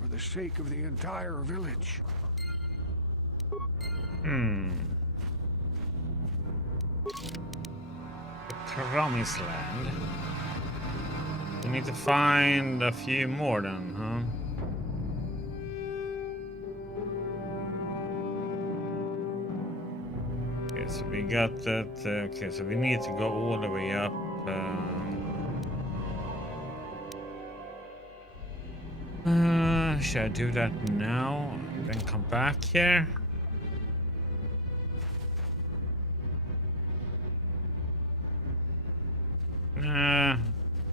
for the sake of the entire village. Promised Land. We need to find a few more then, huh? Okay, so we got that. Okay, so we need to go all the way up. Should I do that now and then come back here?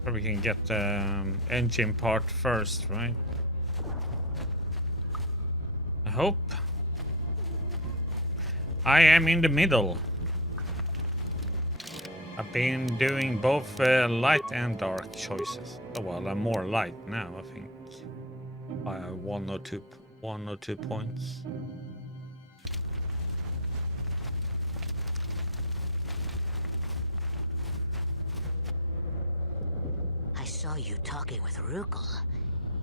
Probably can get the engine part first, right? I hope. I am in the middle. I've been doing both light and dark choices. Oh, well, I'm more light now, I think. By 1 or 2 points. I saw you talking with Rukel.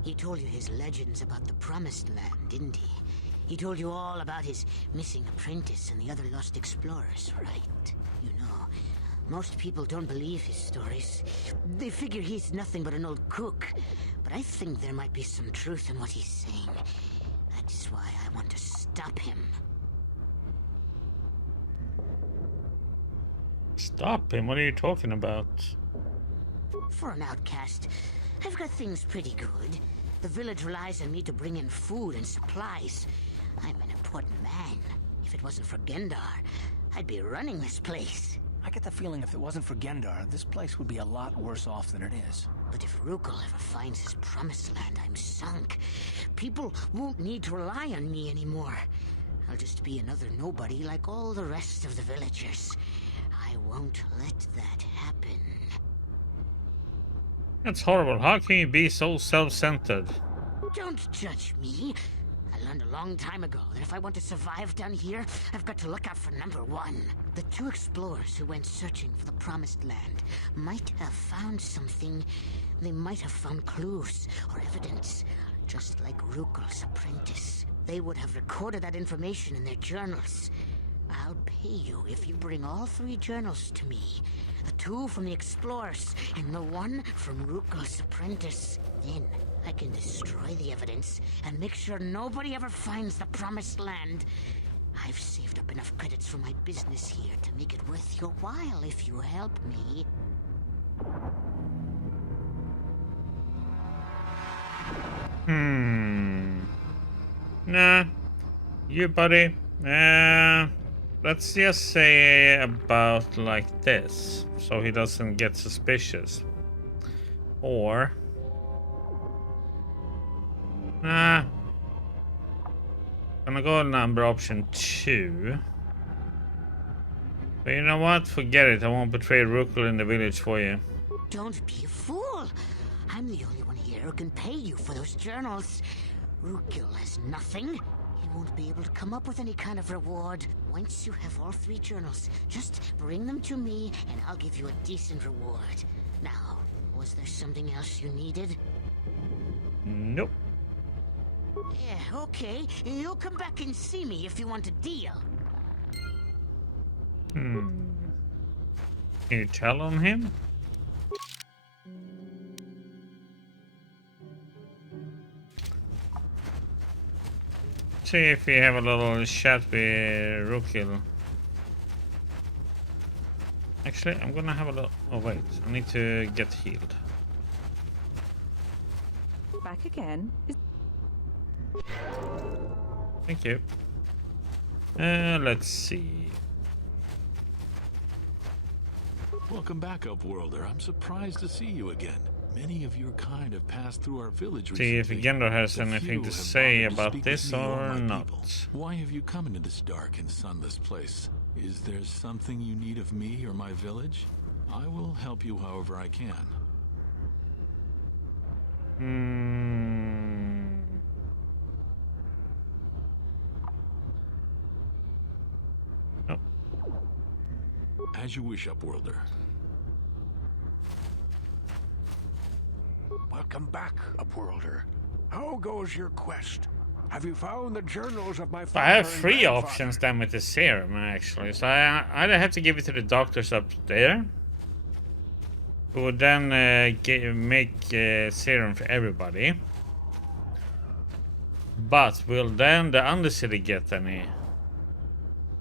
He told you his legends about the Promised Land, didn't he? He told you all about his missing apprentice and the other lost explorers, right? You know, most people don't believe his stories. They figure he's nothing but an old cook. But I think there might be some truth in what he's saying. That's why I want to stop him. Stop him? What are you talking about? For an outcast, I've got things pretty good. The village relies on me to bring in food and supplies. I'm an important man. If it wasn't for Gendar, I'd be running this place. I get the feeling if it wasn't for Gendar, this place would be a lot worse off than it is. But if Rukul ever finds his promised land, I'm sunk. People won't need to rely on me anymore. I'll just be another nobody like all the rest of the villagers. I won't let that happen. That's horrible. How can you be so self-centered? Don't judge me. I learned a long time ago that if I want to survive down here, I've got to look out for number one. The two explorers who went searching for the Promised Land might have found something. They might have found clues or evidence, just like Rukul's apprentice. They would have recorded that information in their journals. I'll pay you if you bring all 3 journals to me. The 2 from the explorers and the 1 from Rukul's apprentice. Then I can destroy the evidence and make sure nobody ever finds the Promised Land. I've saved up enough credits for my business here to make it worth your while if you help me. Nah. You, buddy. Let's just say about like this, so he doesn't get suspicious. Or... Nah. Gonna go number option 2. But you know what? Forget it. I won't betray Rukul in the village for you. Don't be a fool. I'm the only one here who can pay you for those journals. Rukul has nothing. He won't be able to come up with any kind of reward. Once you have all 3 journals, just bring them to me and I'll give you a decent reward. Now, was there something else you needed? Nope. Yeah, okay. You'll come back and see me if you want a deal. Can you tell on him? See if we have a little chat with Rukul. Actually, I'm gonna have a little... Oh wait, I need to get healed. Back again? Thank you. Let's see. Welcome back, Upworlder. I'm surprised to see you again. Many of your kind have passed through our village See if recently. Gendar has The anything few to have say bothered to about speak this with me or or my not. people. Why have you come into this dark and sunless place? Is there something you need of me or my village? I will help you however I can. Nope. As you wish, Upworlder. Welcome back, Upworlder. How goes your quest? Have you found the journals of my father? I have and 3 grandfather? options then with the serum actually. So I either have to give it to the doctors up there, who would then make serum for everybody. But will then the Undercity get any?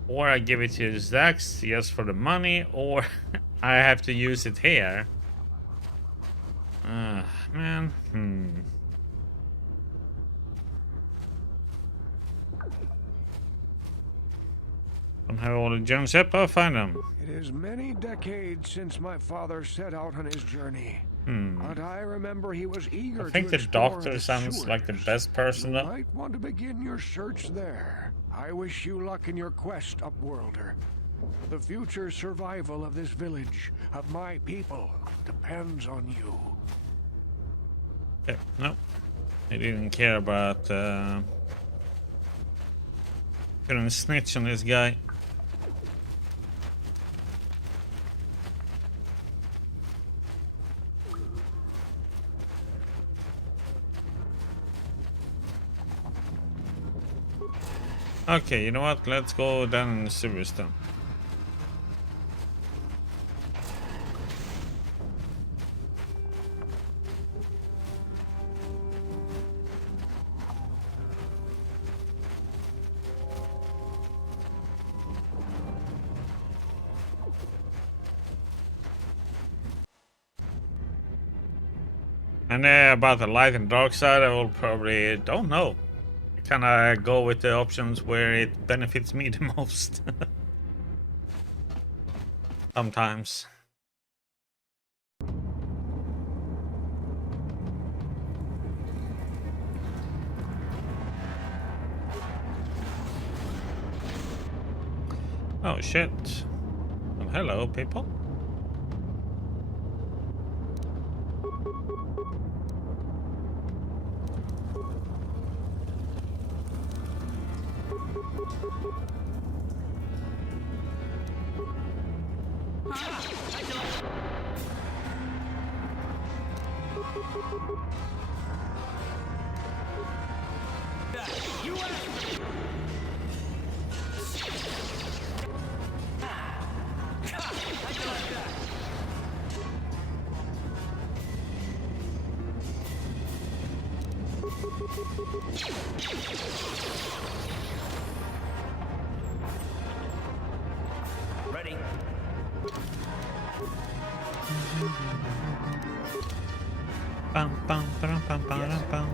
Or I give it to Zax just for the money, or I have to use it here. Man. Don't have all the gems yet, but I'll find them. It is many decades since my father set out on his journey. But I remember he was eager I think to the explore doctor the sounds sewers. like the best person. You might want to begin your search there. I wish you luck in your quest, Upworlder. The future survival of this village, of my people, depends on you. Okay, no. I didn't care about couldn't snitch on this guy. Okay, you know what? Let's go down in the sewers then. And about the light and dark side, I will probably don't know. Kind of go with the options where it benefits me the most. Sometimes. Oh shit. Well, hello, people. Ready. Bum, bum, bum, bum, bum, Yes. bum.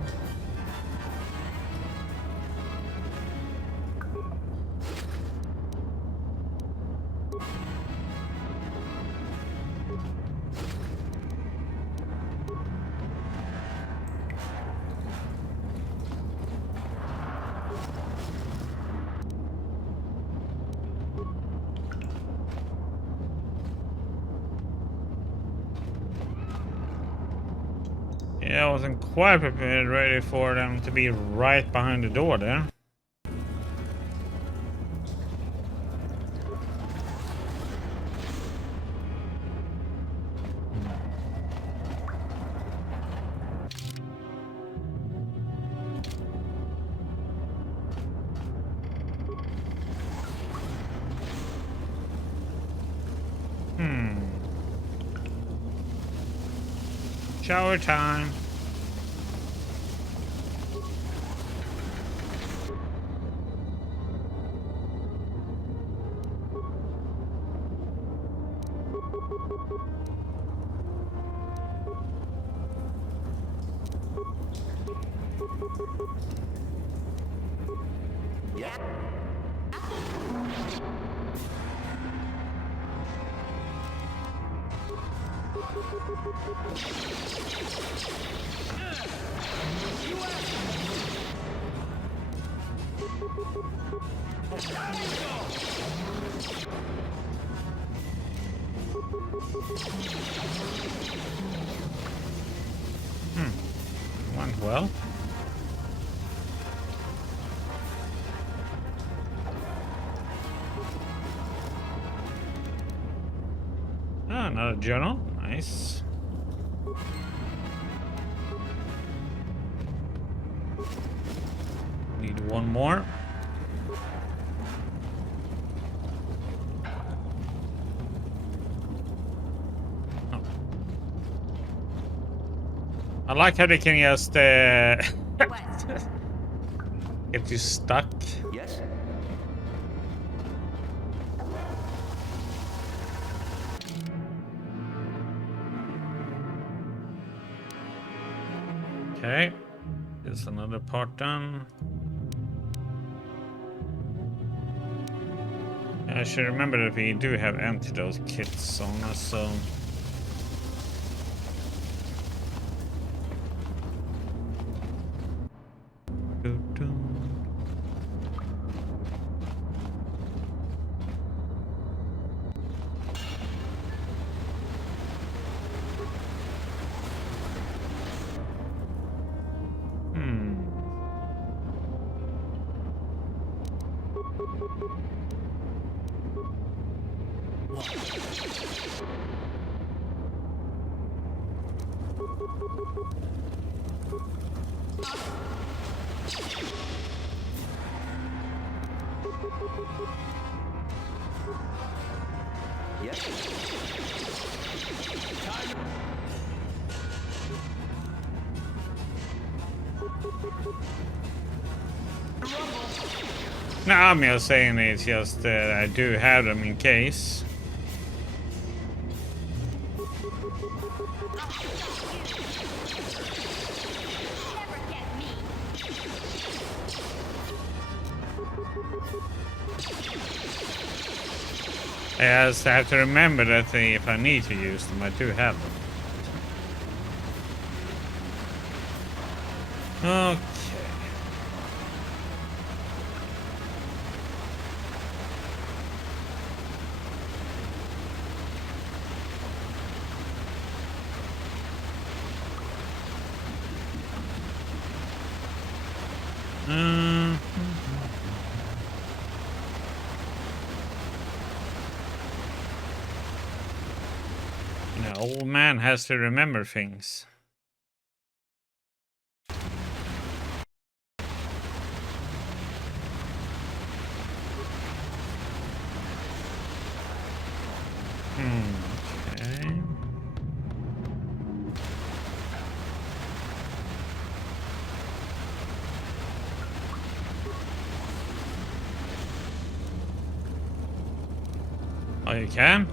Yeah, I wasn't quite prepared, ready for them to be right behind the door there. Shower time. Yeah. Went well. Ah, another journal. Nice. Need one more. Oh. I like how they can just get you stuck. Yes. Okay, there's another part done. I should remember that we do have antidote kits on us, so... Yes. No, I'm just saying it's just that I do have them in case. I just have to remember that if I need to use them, I do have them. Okay. The old man has to remember things. Okay. Oh, you can?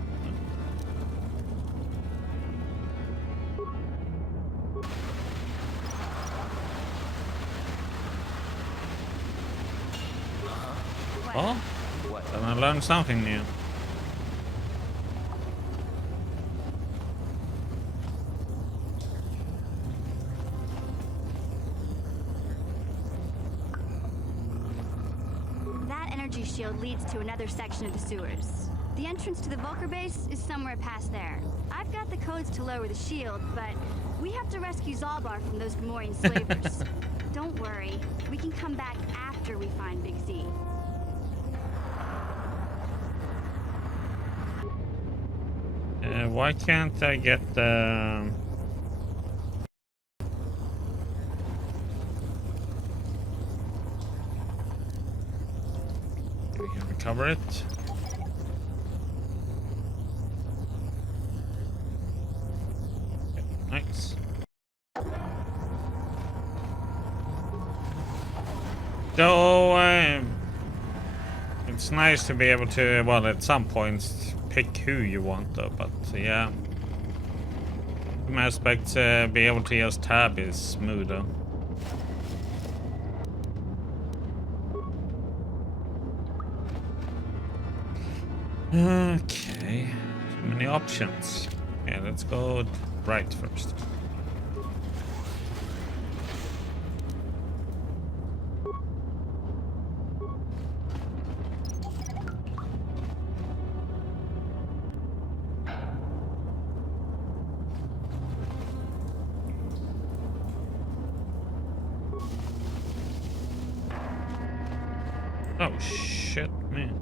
Oh, then I learned something new. That energy shield leads to another section of the sewers. The entrance to the Vulcar base is somewhere past there. I've got the codes to lower the shield, but we have to rescue Zalbar from those Gamorrean slavers. Don't worry, we can come back after we find Big Z. Why can't I get the... We can recover it. Nice. So, it's nice to be able to, well, at some points, pick who you want, though, but yeah. Some aspects, be able to just tab is smoother. Okay, so many options. Yeah, let's go right first. Oh shit, man.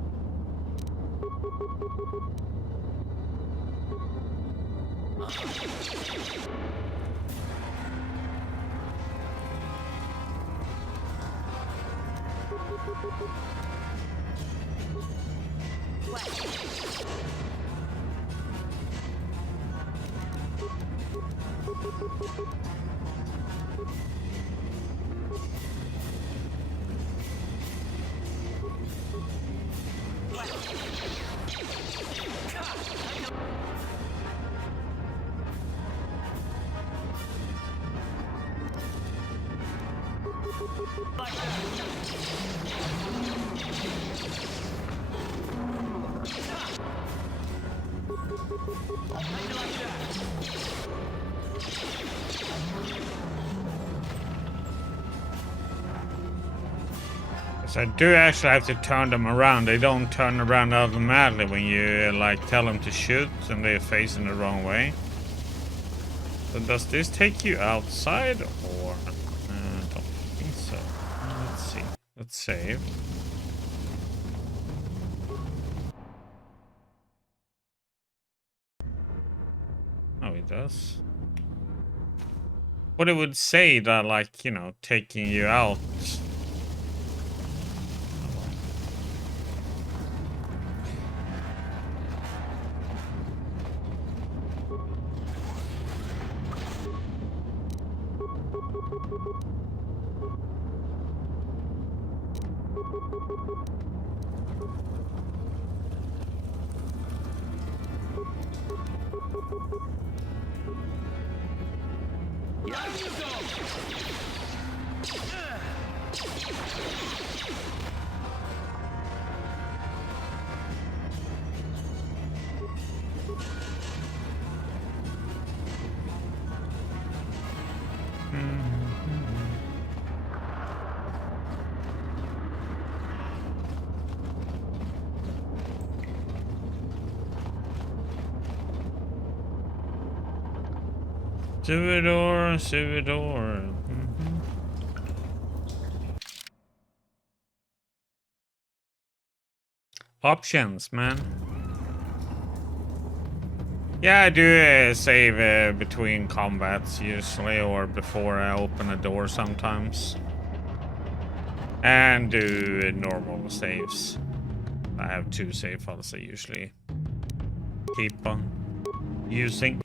So I do actually have to turn them around. They don't turn around automatically when you like tell them to shoot and they're facing the wrong way. So does this take you outside or? I don't think so. Let's see. Let's save. Oh, it does. What it would say that, like, you know, taking you out. Suvidor. Options, man. Yeah, I do save between combats usually, or before I open a door sometimes. And do normal saves. I have 2 save files I usually keep on using.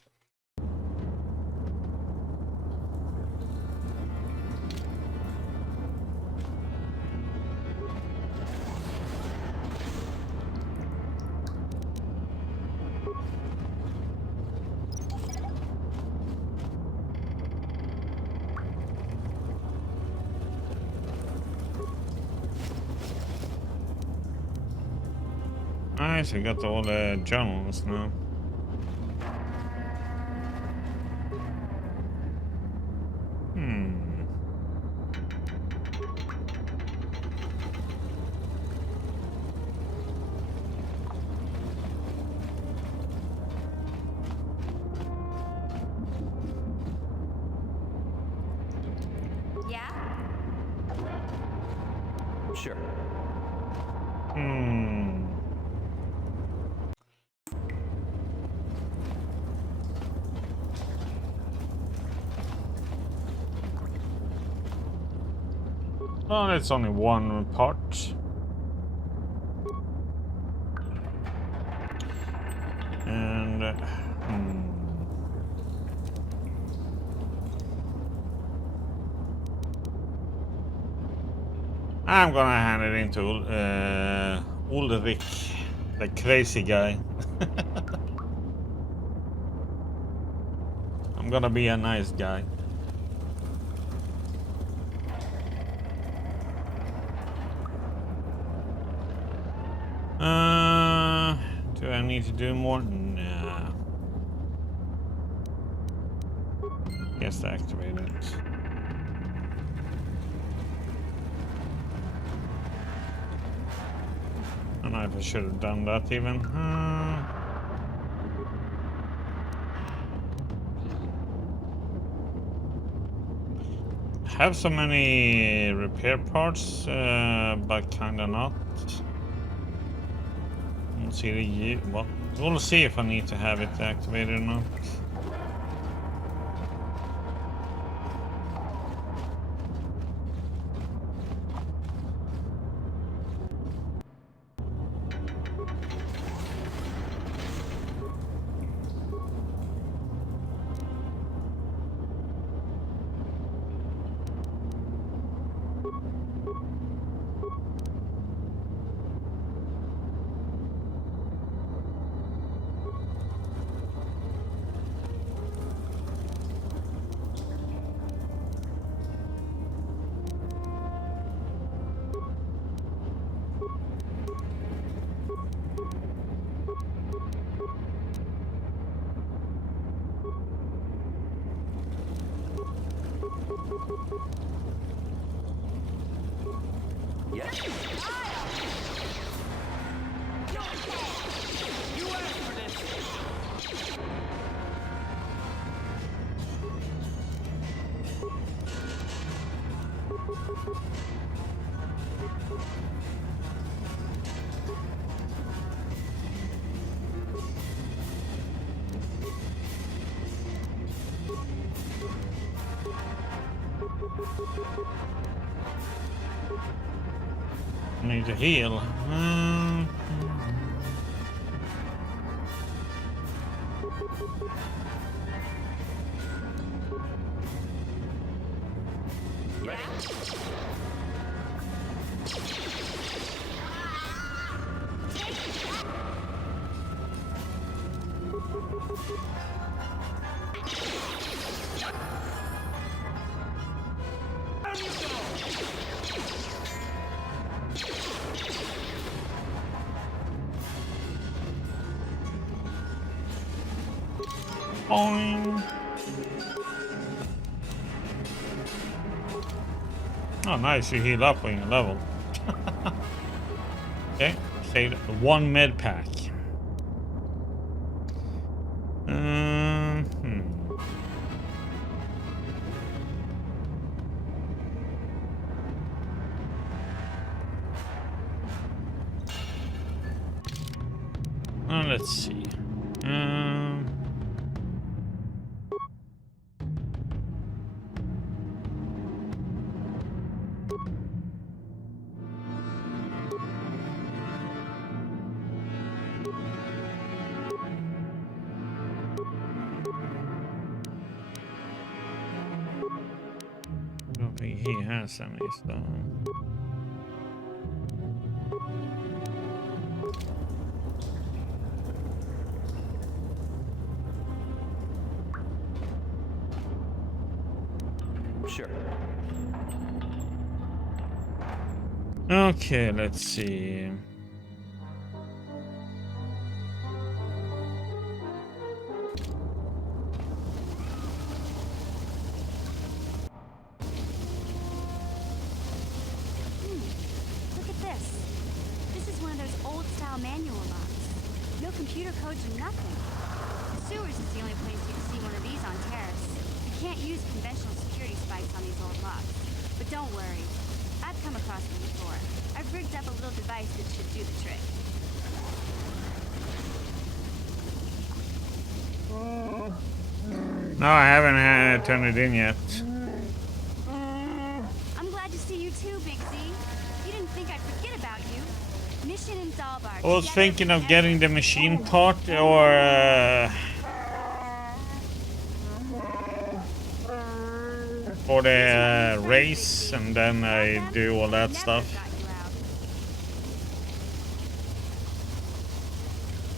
Nice, we got all the journals now. Yeah? Sure. Oh, it's only one part. And I'm gonna hand it into Ulrich, the crazy guy. I'm gonna be a nice guy. Do I need to do more? No. Guess activate it. I don't know if I should have done that even. Have so many repair parts, but kinda not. See the well, we'll see if I need to have it activated or not. Need to heal. Boing. Oh, nice. You heal up when you level. Okay. Saved 1 med pack. Let's see. I don't think he has any stuff. Sure. Okay, let's see. Look at this. This is one of those old-style manual locks. No computer codes or nothing. The sewers is the only place you can see one of these on Taris. You can't use conventional security spikes on these old locks. But don't worry. I've come across them before. I've rigged up a little device that should do the trick. No, I haven't had turned it in yet. I'm glad to see you too, Big Z. You didn't think I'd forget about you. Mission in Zalbar. I was thinking of getting the machine part or for the race, and then I do all that stuff.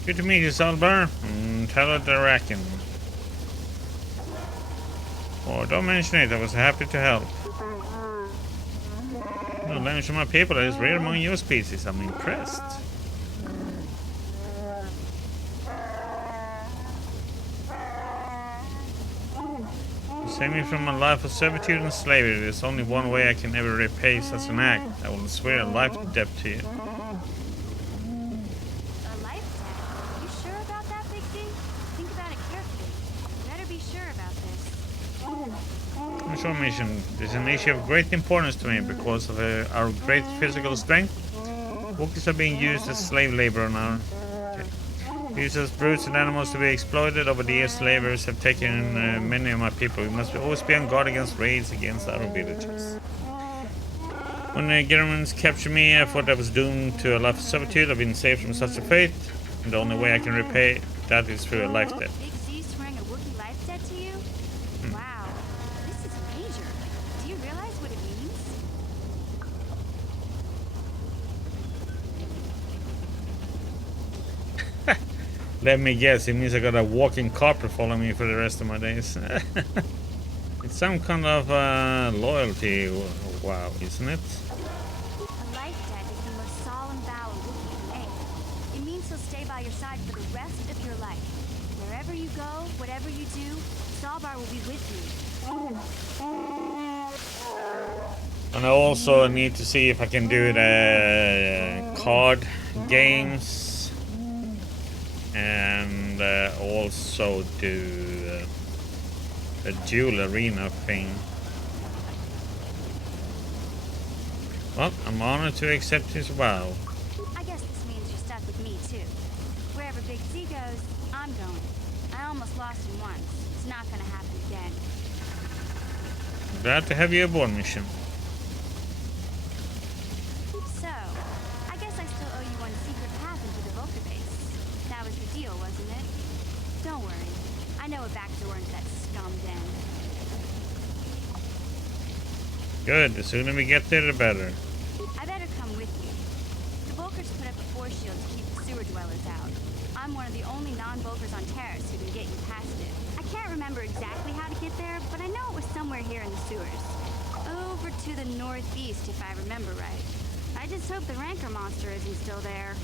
Good to meet you, Zalbar. Tell it I reckon. Oh, don't mention it. I was happy to help. No, let me show my people that is rare among your species. I'm impressed. Save me from a life of servitude and slavery. There's only one way I can ever repay such an act. I will swear a life debt to you. A life debt? You sure about that, Big Z? Think about it carefully. You better be sure about this. Sure, mission. This is an issue of great importance to me because of our great physical strength. Wookiees are being used as slave labor now. Used as brutes and animals to be exploited. Over the years, slavers have taken many of my people. We must always be on guard against raids against our villages. When the Germans captured me, I thought I was doomed to a life of servitude. I've been saved from such a fate, and the only way I can repay that is through a life debt. Big Z swearing a Wookiee life debt to you? Wow, this is major. Do you realize what it means? Let me guess, it means I got a walking carpet following me for the rest of my days. It's some kind of loyalty, wow, isn't it? A life debt is the most solemn vow a Wookiee can make. It means he'll stay by your side for the rest of your life. Wherever you go, whatever you do, Zalbar will be with you. And I also need to see if I can do the card games. And also do a dual arena thing. Well, I'm honored to accept his vow. I guess this means you're stuck with me too. Wherever Big Z goes, I'm going. I almost lost him once. It's not gonna happen again. Glad to have you aboard, mission. So, I guess I still owe you one secret path into the Volker base. That was the deal, wasn't it? Don't worry. I know a back door into that scum den. Good. The sooner we get there, the better. I better come with you. The Volkers put up a force shield to keep the sewer dwellers out. I'm one of the only non-Volkers on Taris who can get you past it. I can't remember exactly how to get there, but I know it was somewhere here in the sewers. Over to the northeast, if I remember right. I just hope the Rancor monster isn't still there.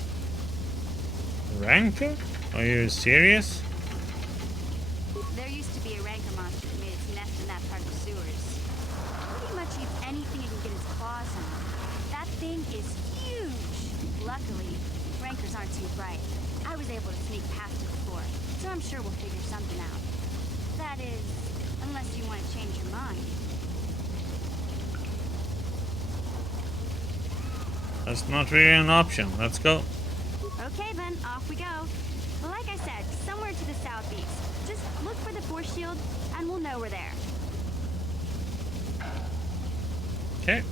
Rancor? Are you serious? There used to be a rancor monster that made its nest in that part of the sewers. Pretty much eats anything it can get its claws on. That thing is huge! Luckily, rancors aren't too bright. I was able to sneak past it before, so I'm sure we'll figure something out. That is, unless you want to change your mind. That's not really an option. Let's go. Okay then, off we go. Well, like I said, somewhere to the southeast. Just look for the force shield, and we'll know we're there. Okay.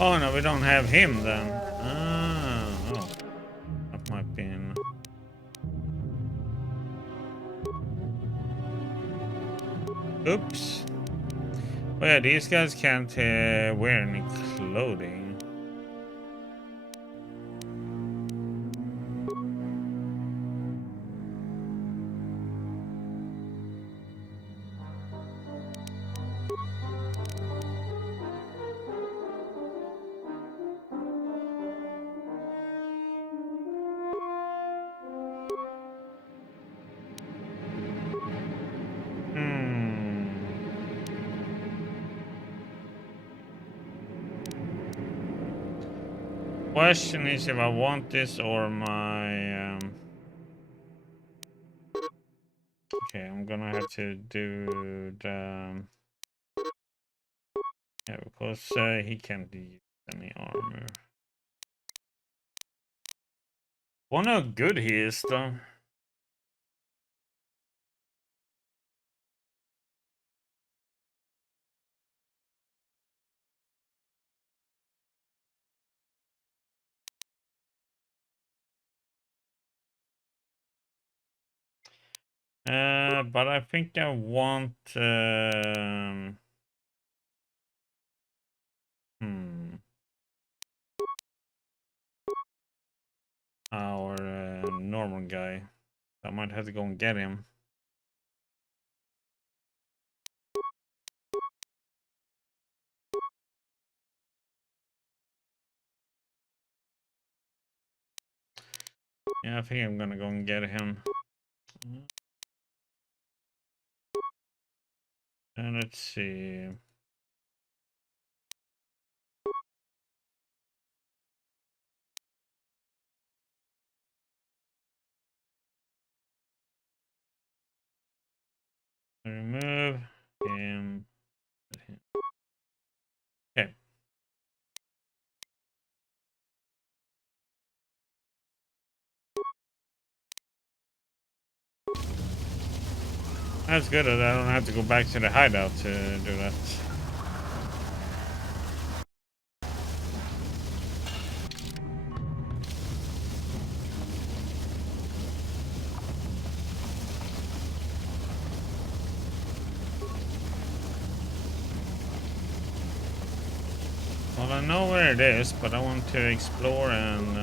Oh no, we don't have him then. Ah, oh. That might be in. Oops. Oh yeah, these guys can't wear any clothing. Question is if I want this or my okay, I'm gonna have to do the yeah, because he can't use any armor. Wonder how good he is though. But I think I want our normal guy. I might have to go and get him. Yeah, I think I'm gonna go and get him. And let's see. Remove him. Okay. That's good that I don't have to go back to the hideout to do that. Well, I know where it is, but I want to explore and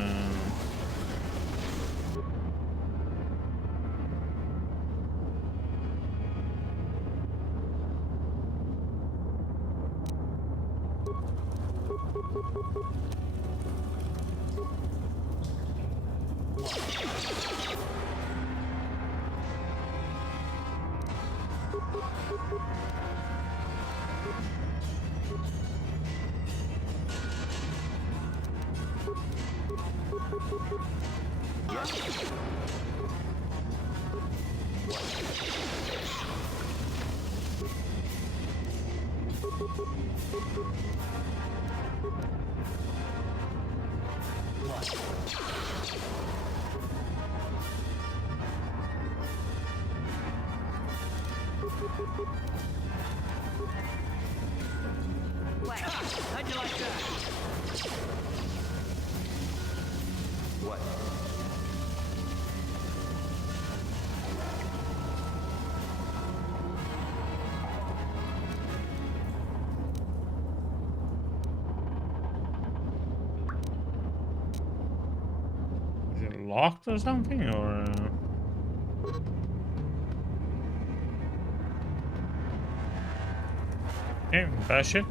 How'd you like that? What? Is it locked or something, or? Okay, bash it.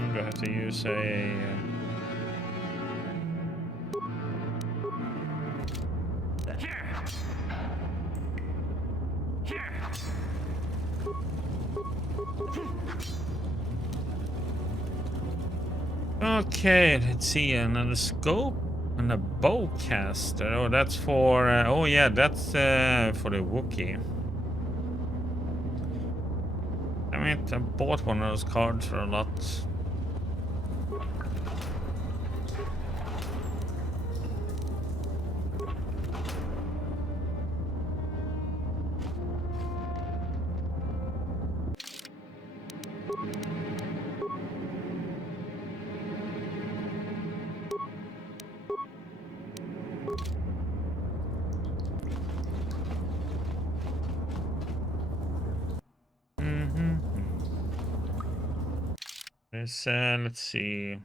Do I have to use a... Okay, let's see, another scope and a bowcaster. Oh, that's for... oh yeah, that's for the Wookiee. I mean, I bought one of those cards for a lot. Let's see.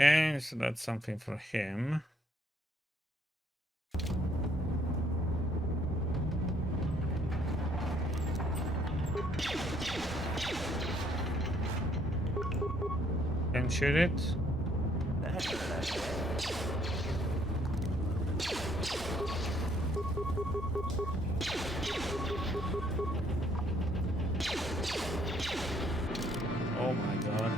Okay, so that's something for him. Can shoot it. That's a nice day. Oh my god.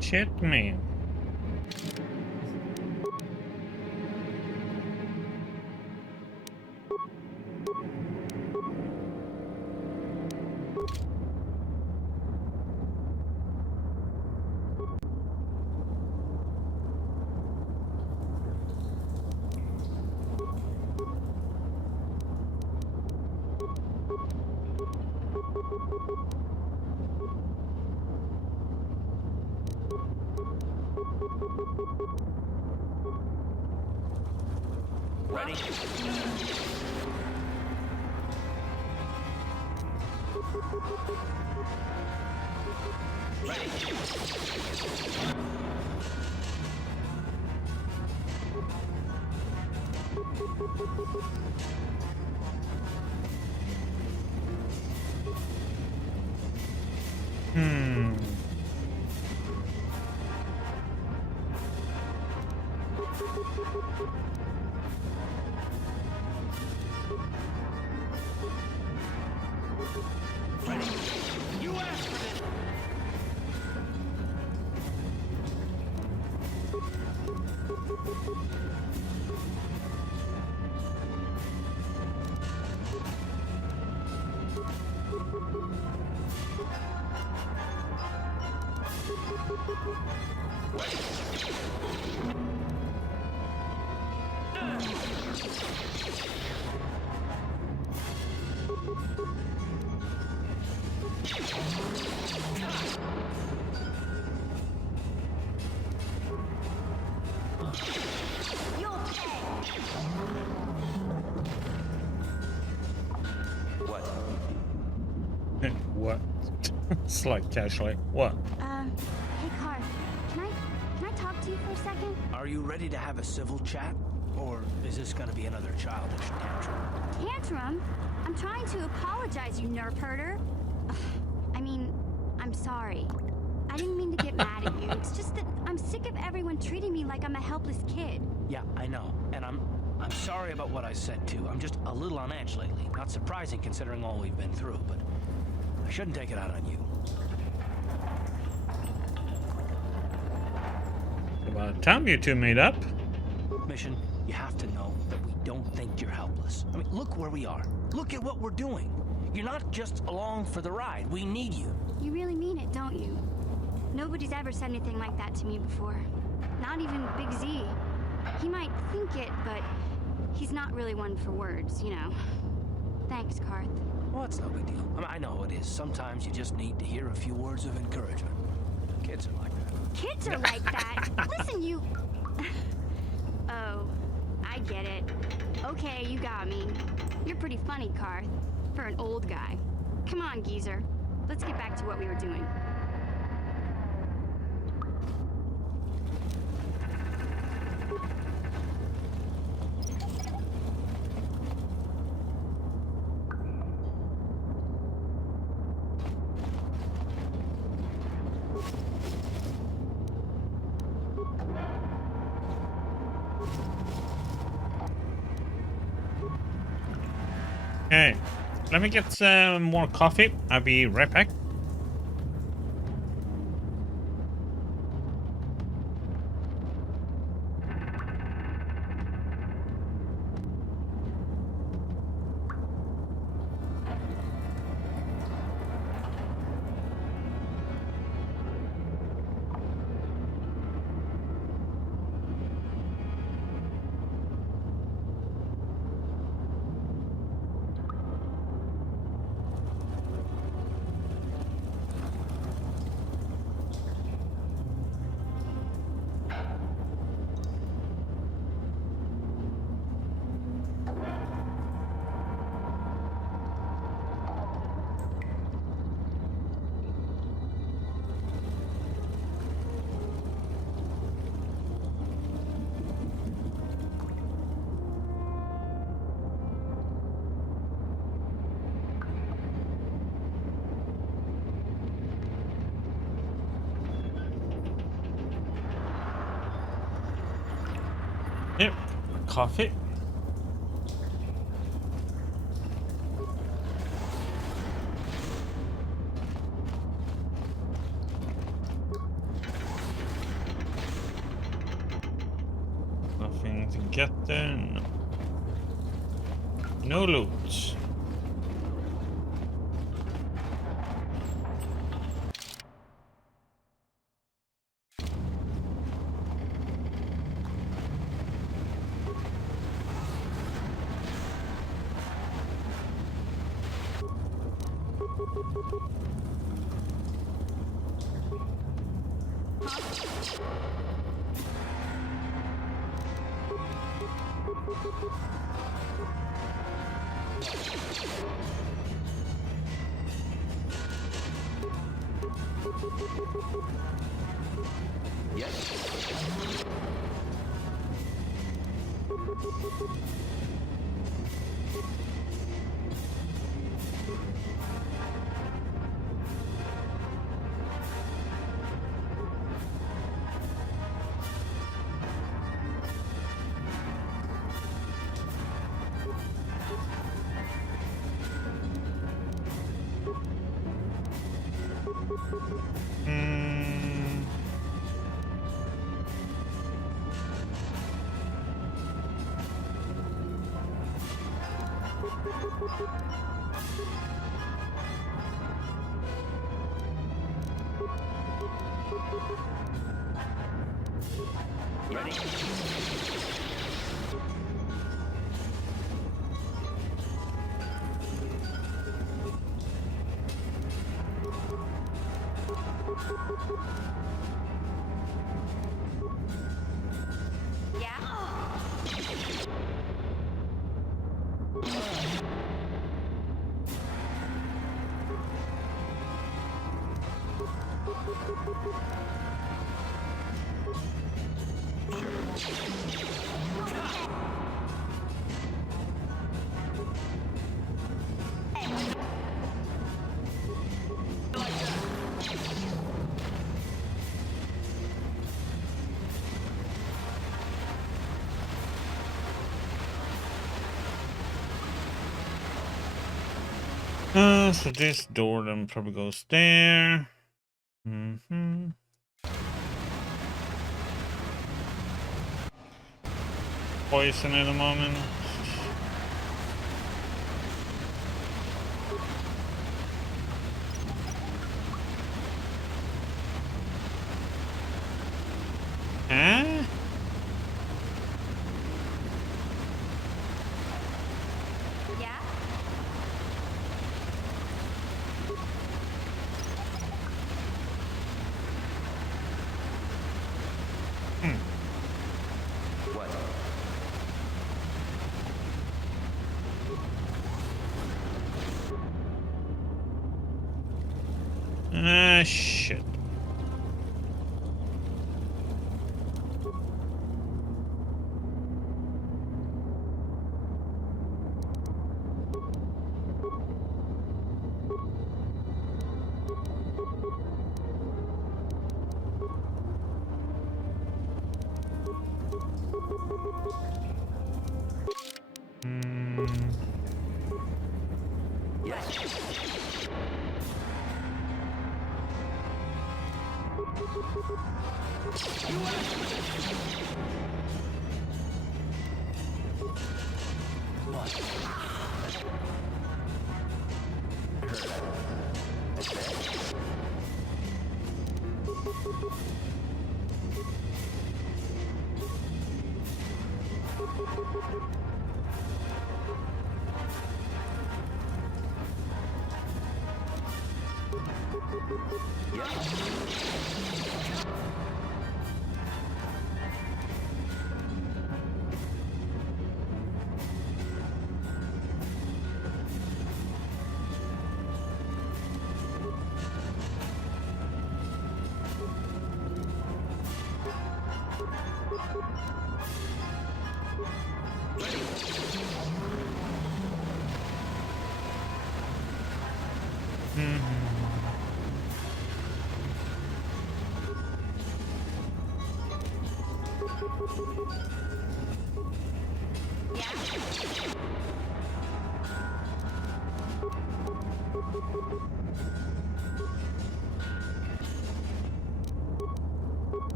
Shit me. Ready? Ready? What? It's like casually. What? Hey, Carl. Can I talk to you for a second? Are you ready to have a civil chat? Or is this gonna be another childish tantrum? Tantrum? I'm trying to apologize, you nerf herder. I mean, I'm sorry. I didn't mean to get mad at you. It's just that I'm sick of everyone treating me like I'm a helpless kid. Yeah, I know. And I'm sorry about what I said, too. I'm just a little on edge lately. Not surprising considering all we've been through, but I shouldn't take it out on you. About time you two meet up. Mission, you have to know that we don't think you're helpless. I mean, look where we are. Look at what we're doing. You're not just along for the ride. We need you. You really mean it, don't you? Nobody's ever said anything like that to me before. Not even Big Z. He might think it, but he's not really one for words, you know. Thanks, Karth. Well, it's no big deal. I mean, I know it is. Sometimes you just need to hear a few words of encouragement. Kids are like that. Kids are like that? Listen, you... Oh, I get it. Okay, you got me. You're pretty funny, Karth. For an old guy. Come on, geezer. Let's get back to what we were doing. Okay, let me get some more coffee. I'll be right back. Yep, coffee. Nothing to get there. No, no loot. Ready? So this door then probably goes there. Poison at the moment. Huh? Yeah? What? Ah, shit.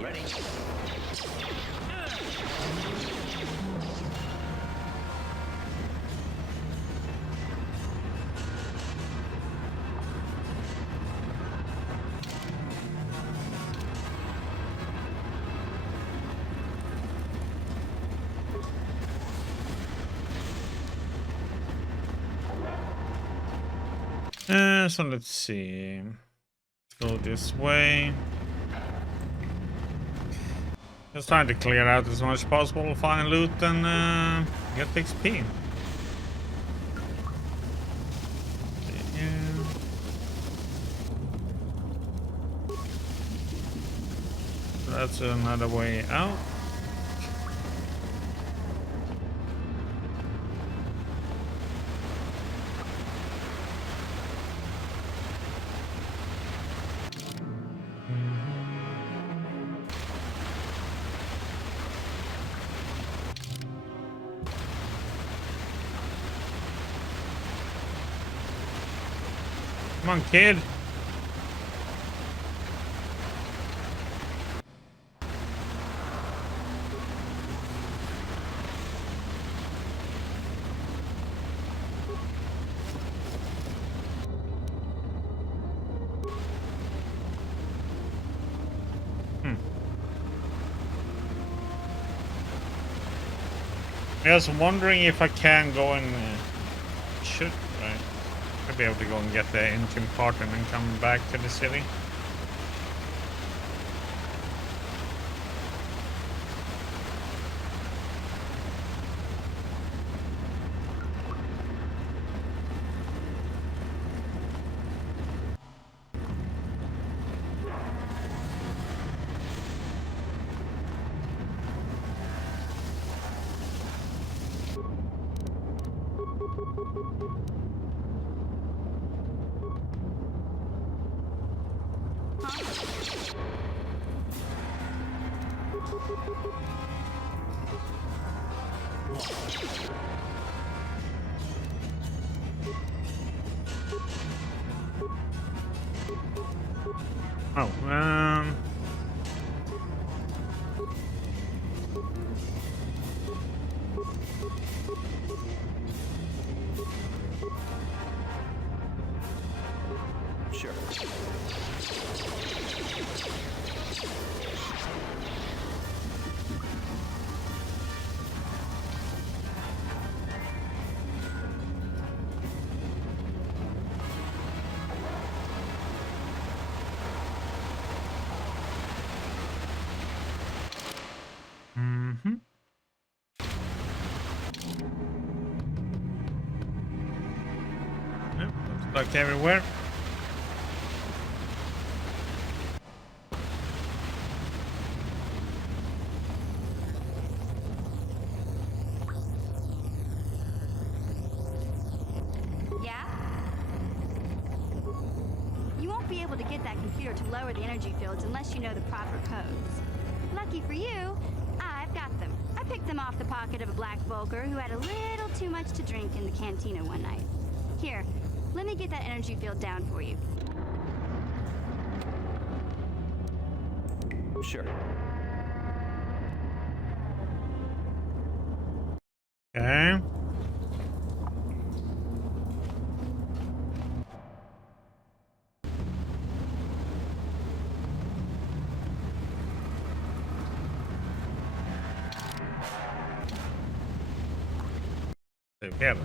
Ready? So let's see. Let's go this way. Just trying to clear out as much as possible, find loot, and get the XP. That's another way out. Come on, kid. I was wondering if I can go and should right. I'll be able to go and get the engine part and then come back to the city. Oh, Sure. mm-hmm. Yep, looks like everywhere. Yeah? You won't be able to get that computer to lower the energy fields unless you know the proper codes. Lucky for you, I've got them. I picked them off the pocket of a black Volker who had a little too much to drink in the cantina one night. Here, let me get that energy field down for you. Sure. Okay. Together.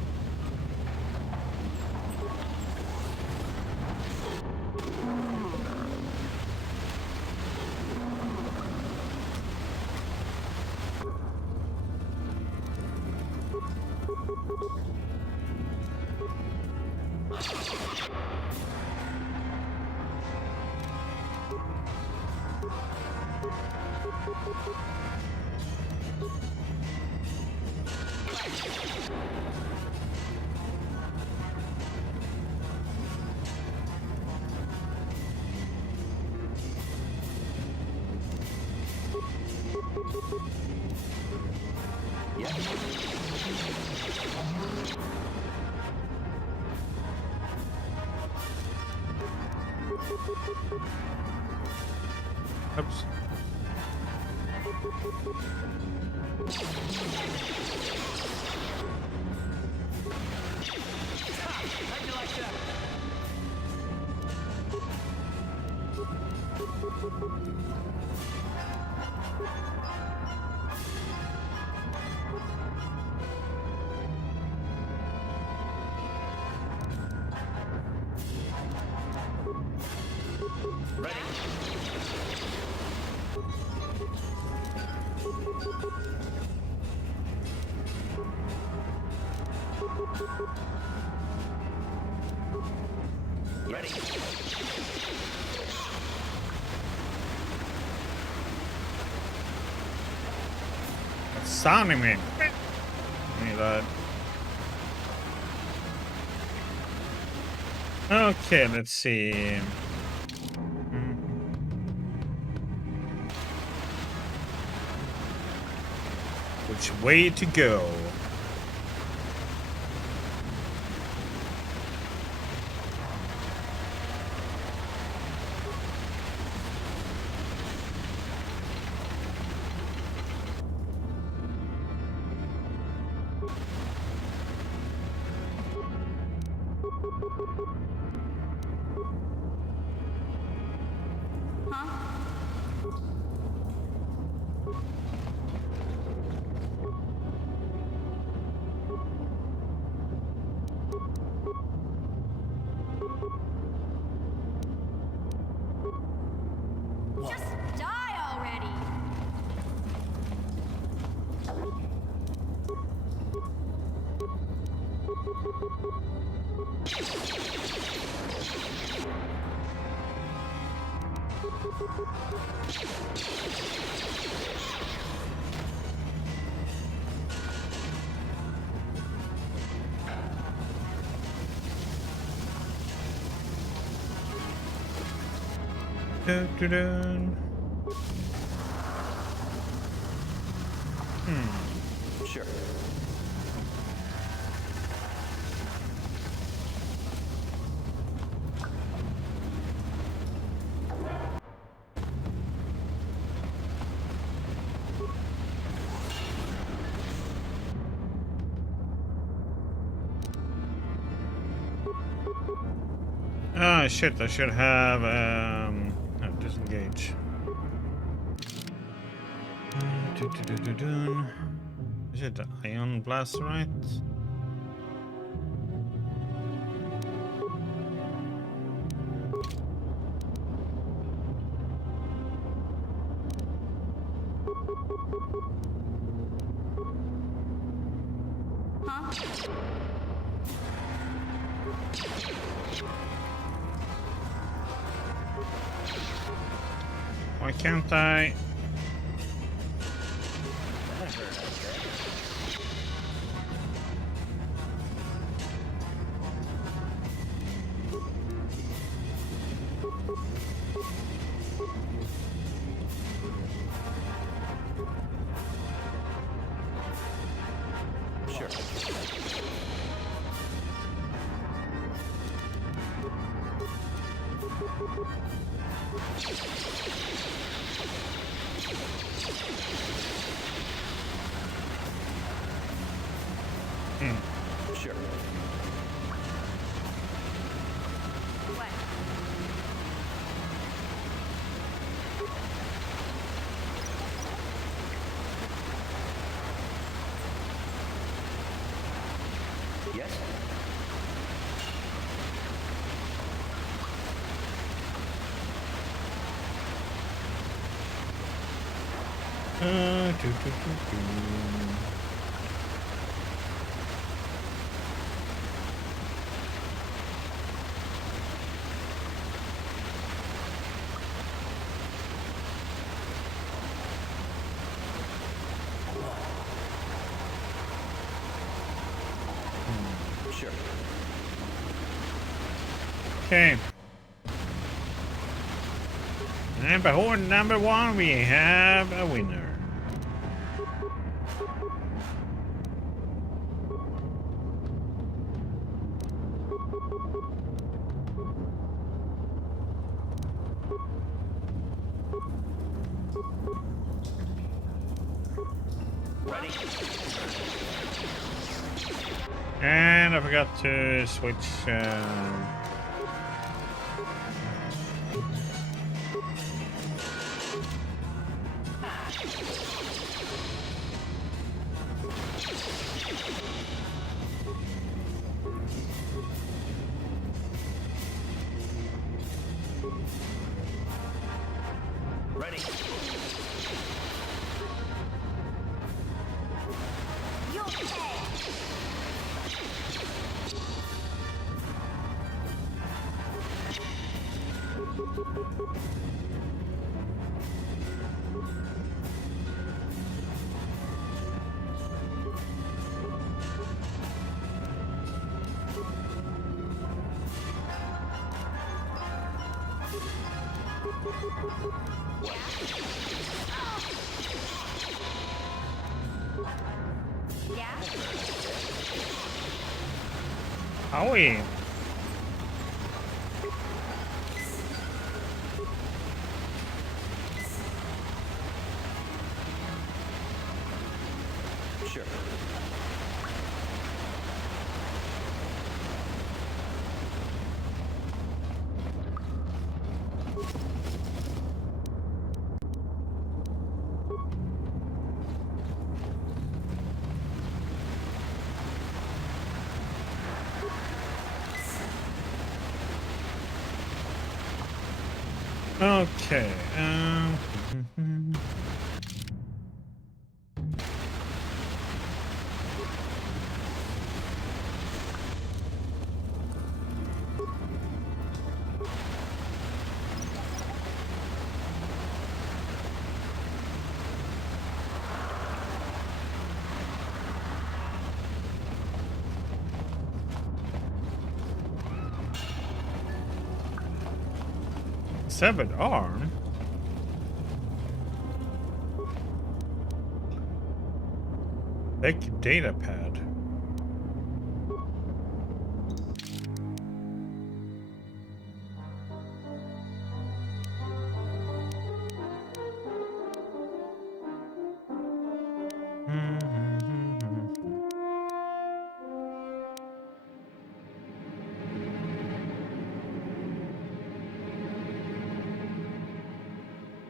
Oops. How'd you like that? Ready? Ready. That's sounding me. That. Okay, let's see. Which way to go? Just die already! Dun-dun-dun. Sure. Oh shit, I should have disengage. Is it the ion blast, right? Why can't I? Sure. Yes? Sure. Okay. And behold, number one, we have a winner. Ready? And I forgot to switch. Ready? Howie. Sure. Okay. Severed arm? Big data pad.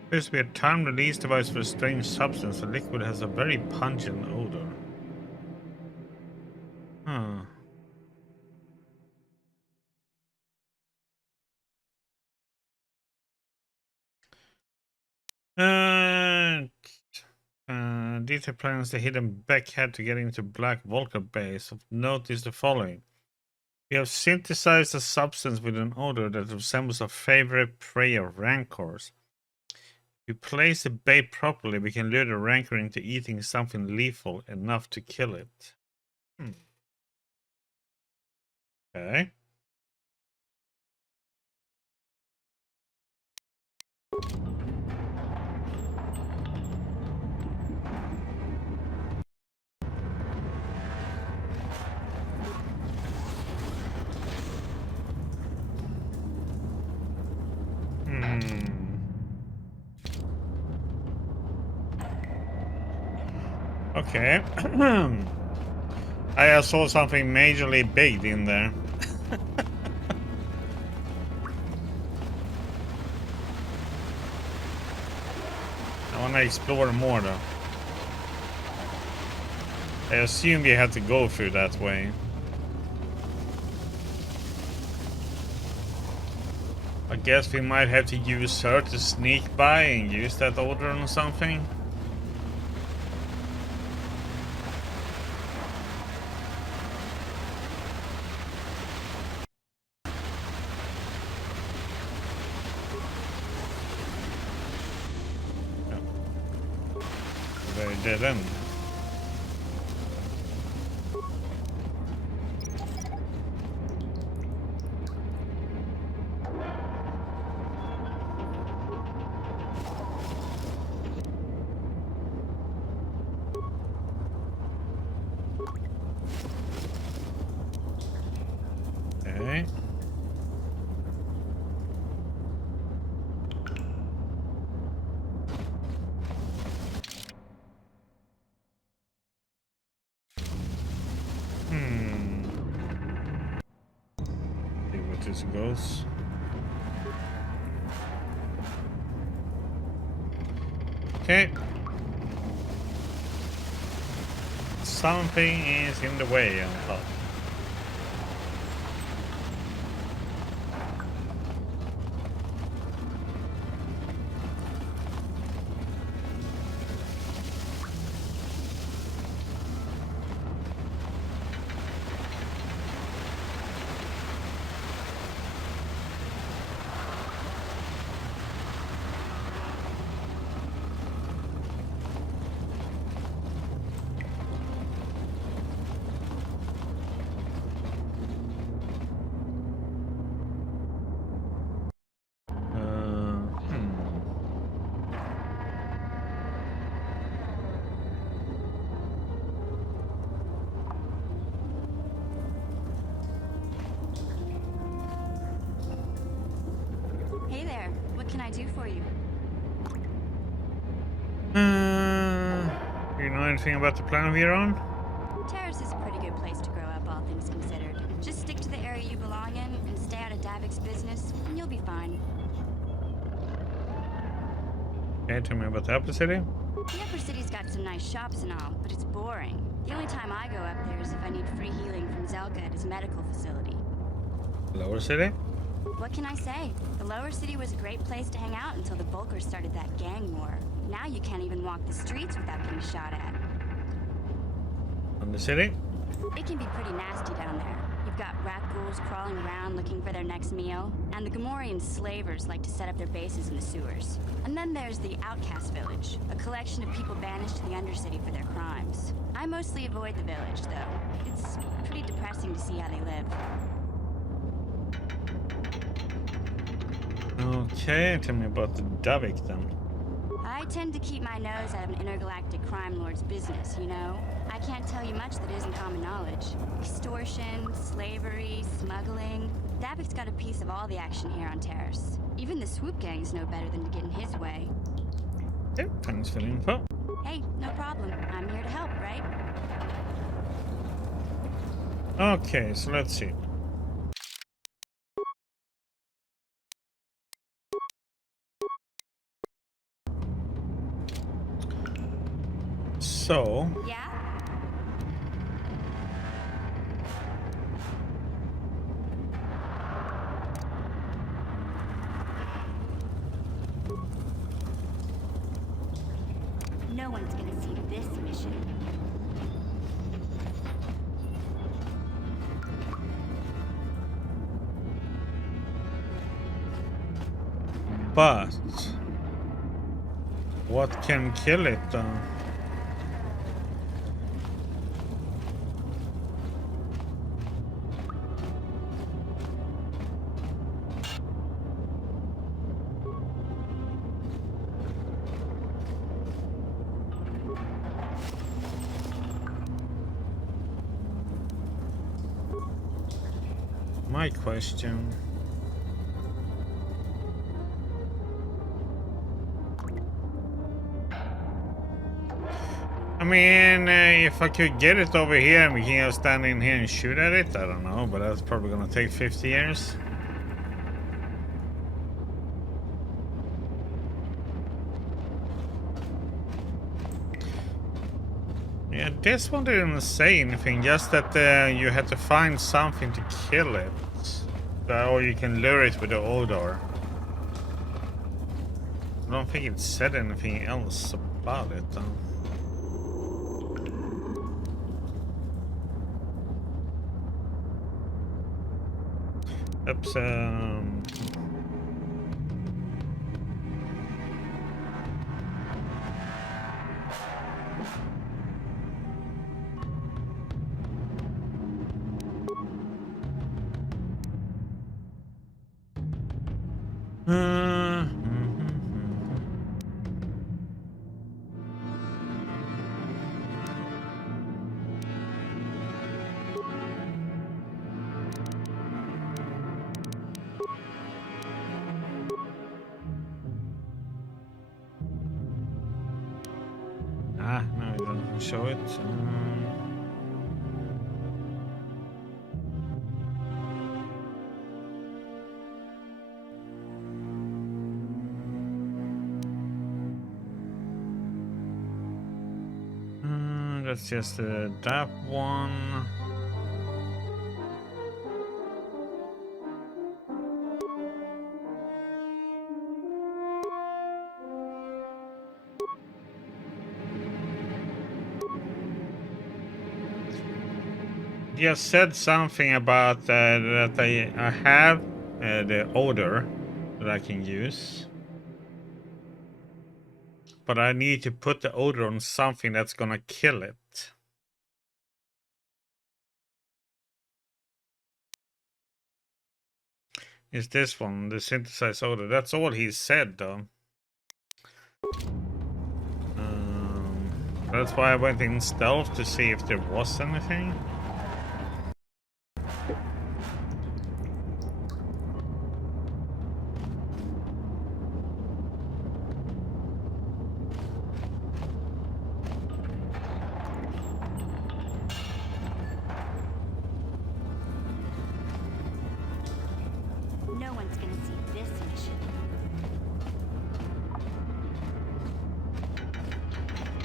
Appears to be a time-release device for a strange substance. The liquid has a very pungent odor. Huh. Detail plans the hidden Beckhead to get into Black Volker base. Of note is the following. We have synthesized a substance with an odor that resembles a favorite prey of rancors. If we place the bait properly, we can lure the rancor into eating something lethal enough to kill it. Okay. Okay. I saw something majorly big in there. I want to explore more though. I assume we had to go through that way. I guess we might have to use her to sneak by and use that odor on something. Very dead end. Okay. See where this goes. Okay. Something is in the way on top. Hey there, what can I do for you? Do you know anything about the planet we're on? Taris is a pretty good place to grow up, all things considered. Just stick to the area you belong in and stay out of Davik's business, and you'll be fine. Okay, tell me about the Upper City. The Upper City's got some nice shops and all, but it's boring. The only time I go up there is if I need free healing from Zelka at his medical facility. Lower City? What can I say? The Lower City was a great place to hang out until the Volkers started that gang war. Now you can't even walk the streets without getting shot at. On the city? It can be pretty nasty down there. You've got rat ghouls crawling around looking for their next meal, and the Gamorrean slavers like to set up their bases in the sewers. And then there's the Outcast Village, a collection of people banished to the Undercity for their crimes. I mostly avoid the village, though. It's pretty depressing to see how they live. Okay, tell me about the Davik then. I tend to keep my nose out of an intergalactic crime lord's business, you know? I can't tell you much that isn't common knowledge. Extortion, slavery, smuggling. Davik's got a piece of all the action here on Taris. Even the swoop gangs know better than to get in his way. Okay, thanks for the info. Hey, no problem. I'm here to help, right? Okay, so let's see. gonna see this mission. But what can kill it though? My question. I mean, if I could get it over here and we can just stand in here and shoot at it, I don't know, but that's probably gonna take 50 years. Yeah, this one didn't say anything, just that you had to find something to kill it. Or you can lure it with the odor. I don't think it said anything else about it though. Oops, no, it doesn't show it. That's just that one. You said something about that I have the odor that I can use. But I need to put the odor on something that's gonna kill it. Is this one, the synthesized odor? That's all he said though. That's why I went in stealth to see if there was anything. No one's gonna see this mission.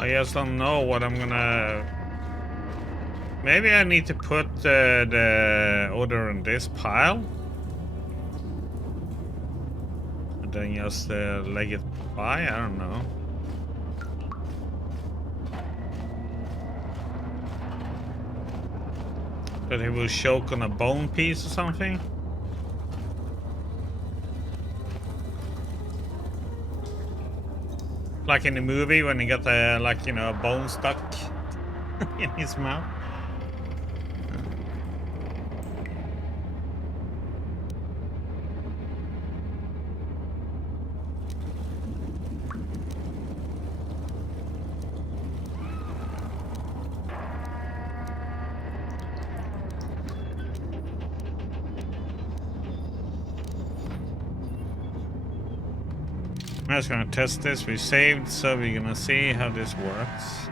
I just don't know what I'm gonna... Maybe I need to put the odor in this pile. And then just leg it by, I don't know. That he will choke on a bone piece or something. Like in the movie when he got the, like, you know, a bone stuck in his mouth. I'm just gonna test this. We saved, so we're gonna see how this works.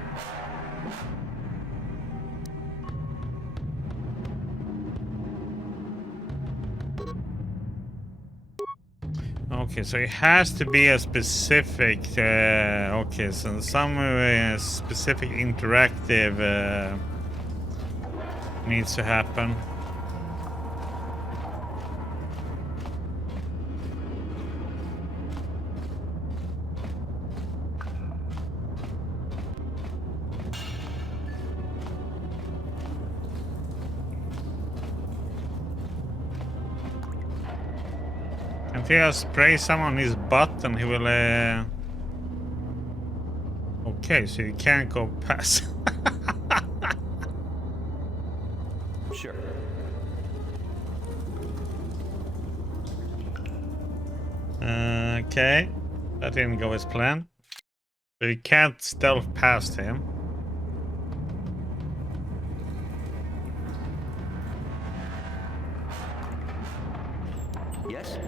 Okay, so it has to be a specific. Okay, so some specific interactive needs to happen. If you spray some on his butt, then he will. Okay, so you can't go past. Sure. Okay, that didn't go as planned. So you can't stealth past him. Yes?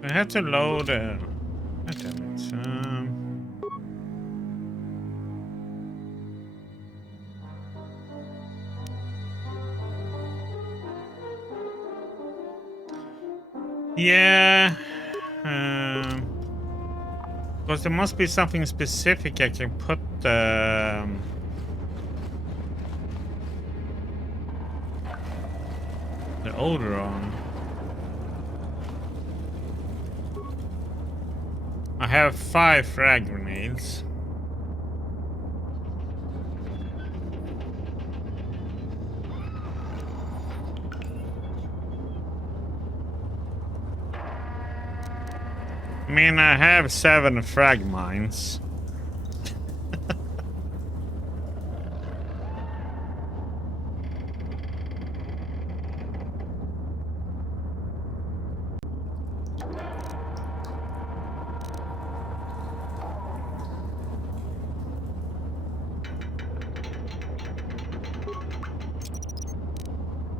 I had to load. Damn it. Yeah. Because there must be something specific I can put the odor on. I have 5 frag grenades. I mean, I have 7 frag mines.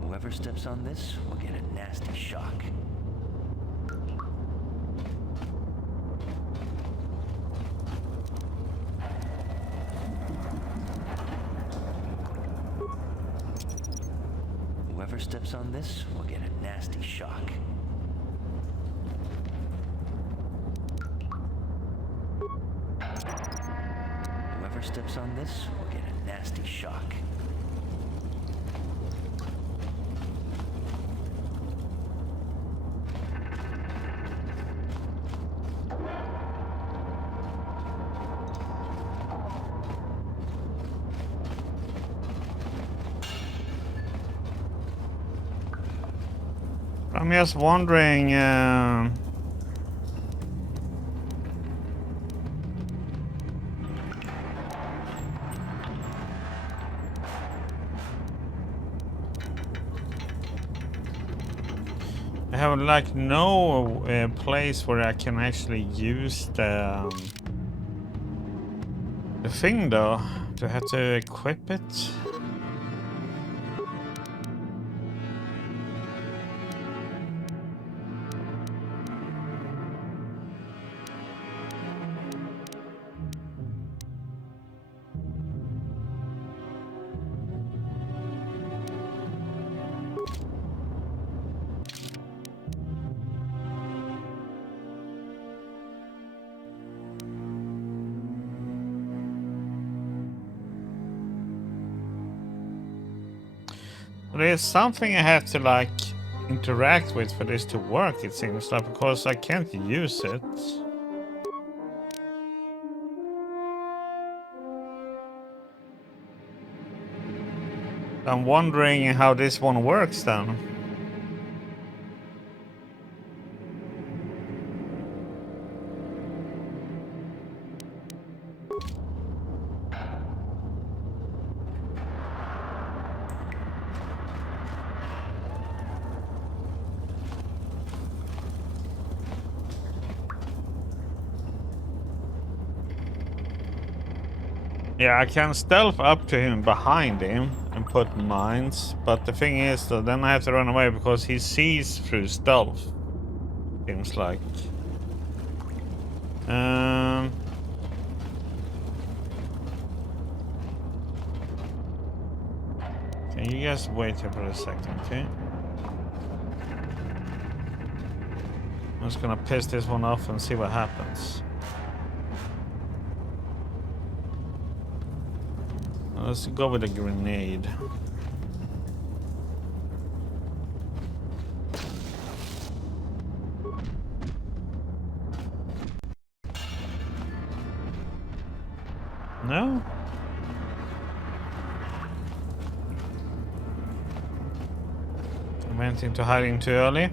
Whoever steps on this will get a nasty shock. Whoever steps on this will get a nasty shock. Whoever steps on this will get a nasty shock. I'm just wondering. I have like no place where I can actually use the thing though. Do I have to equip it? There's something I have to like interact with for this to work, it seems like, because I can't use it. I'm wondering how this one works then. Yeah, I can stealth up to him behind him and put mines, but the thing is that then I have to run away because he sees through stealth. Seems like. you just wait here for a second, okay? I'm just gonna piss this one off and see what happens. Let's go with a grenade. No? I went into hiding too early.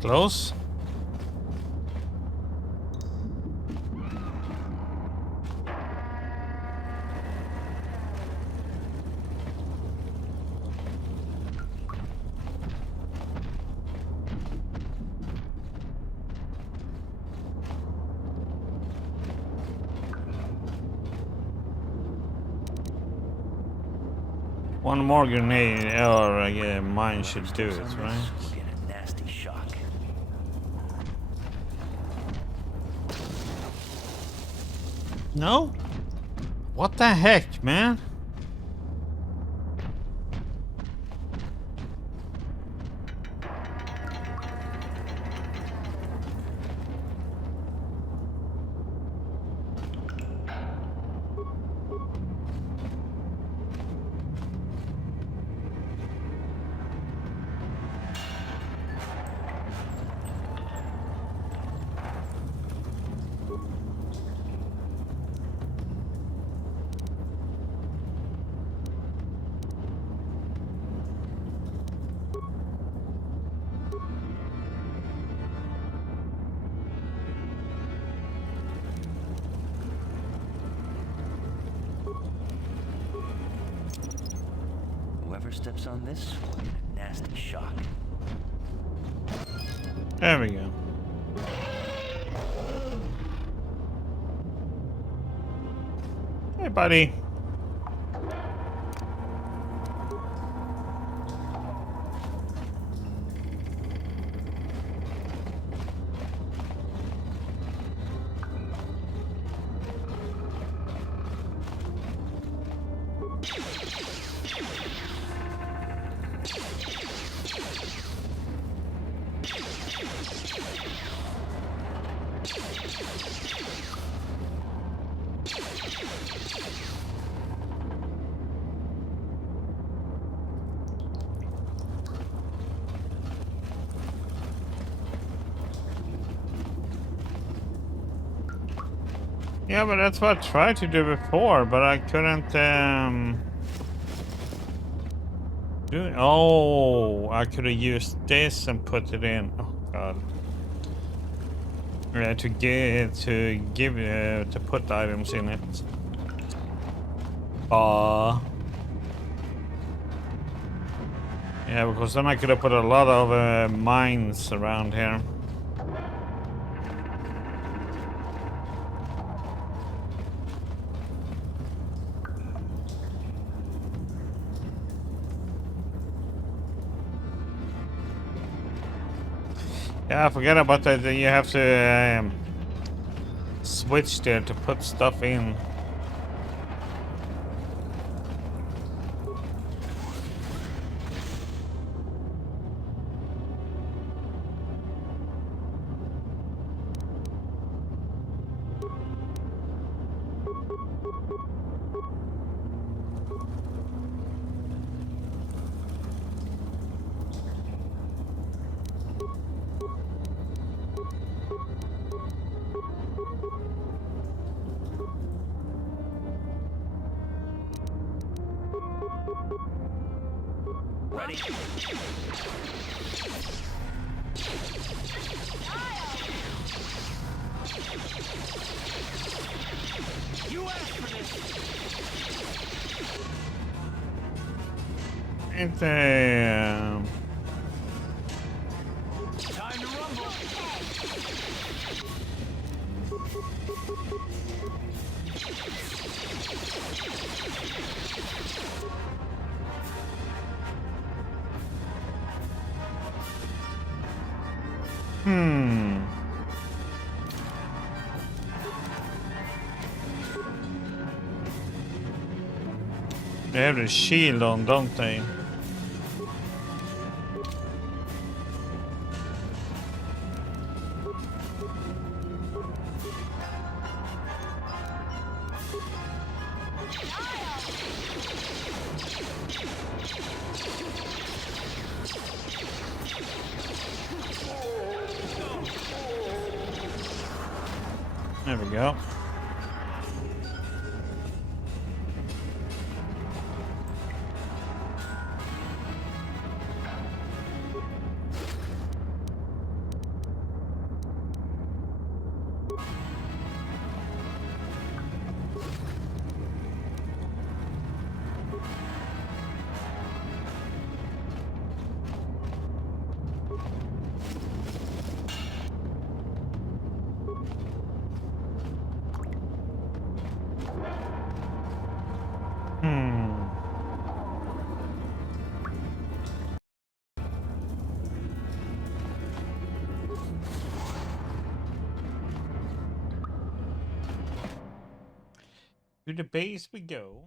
Close. One more grenade or mine should do it, right? Get a nasty shock. No? What the heck, man? Whoever steps on this will get a nasty shock. There we go. Hey, buddy. Yeah, but that's what I tried to do before, but I couldn't do it. Oh, I could have used this and put it in. Oh god. Yeah, to put items in it. Yeah, because then I could have put a lot of mines around here. Yeah, forget about that. You have to switch there to put stuff in. Ready? You asked for this. It's Time to rumble. They have the shield on, don't they? There we go. To the base we go.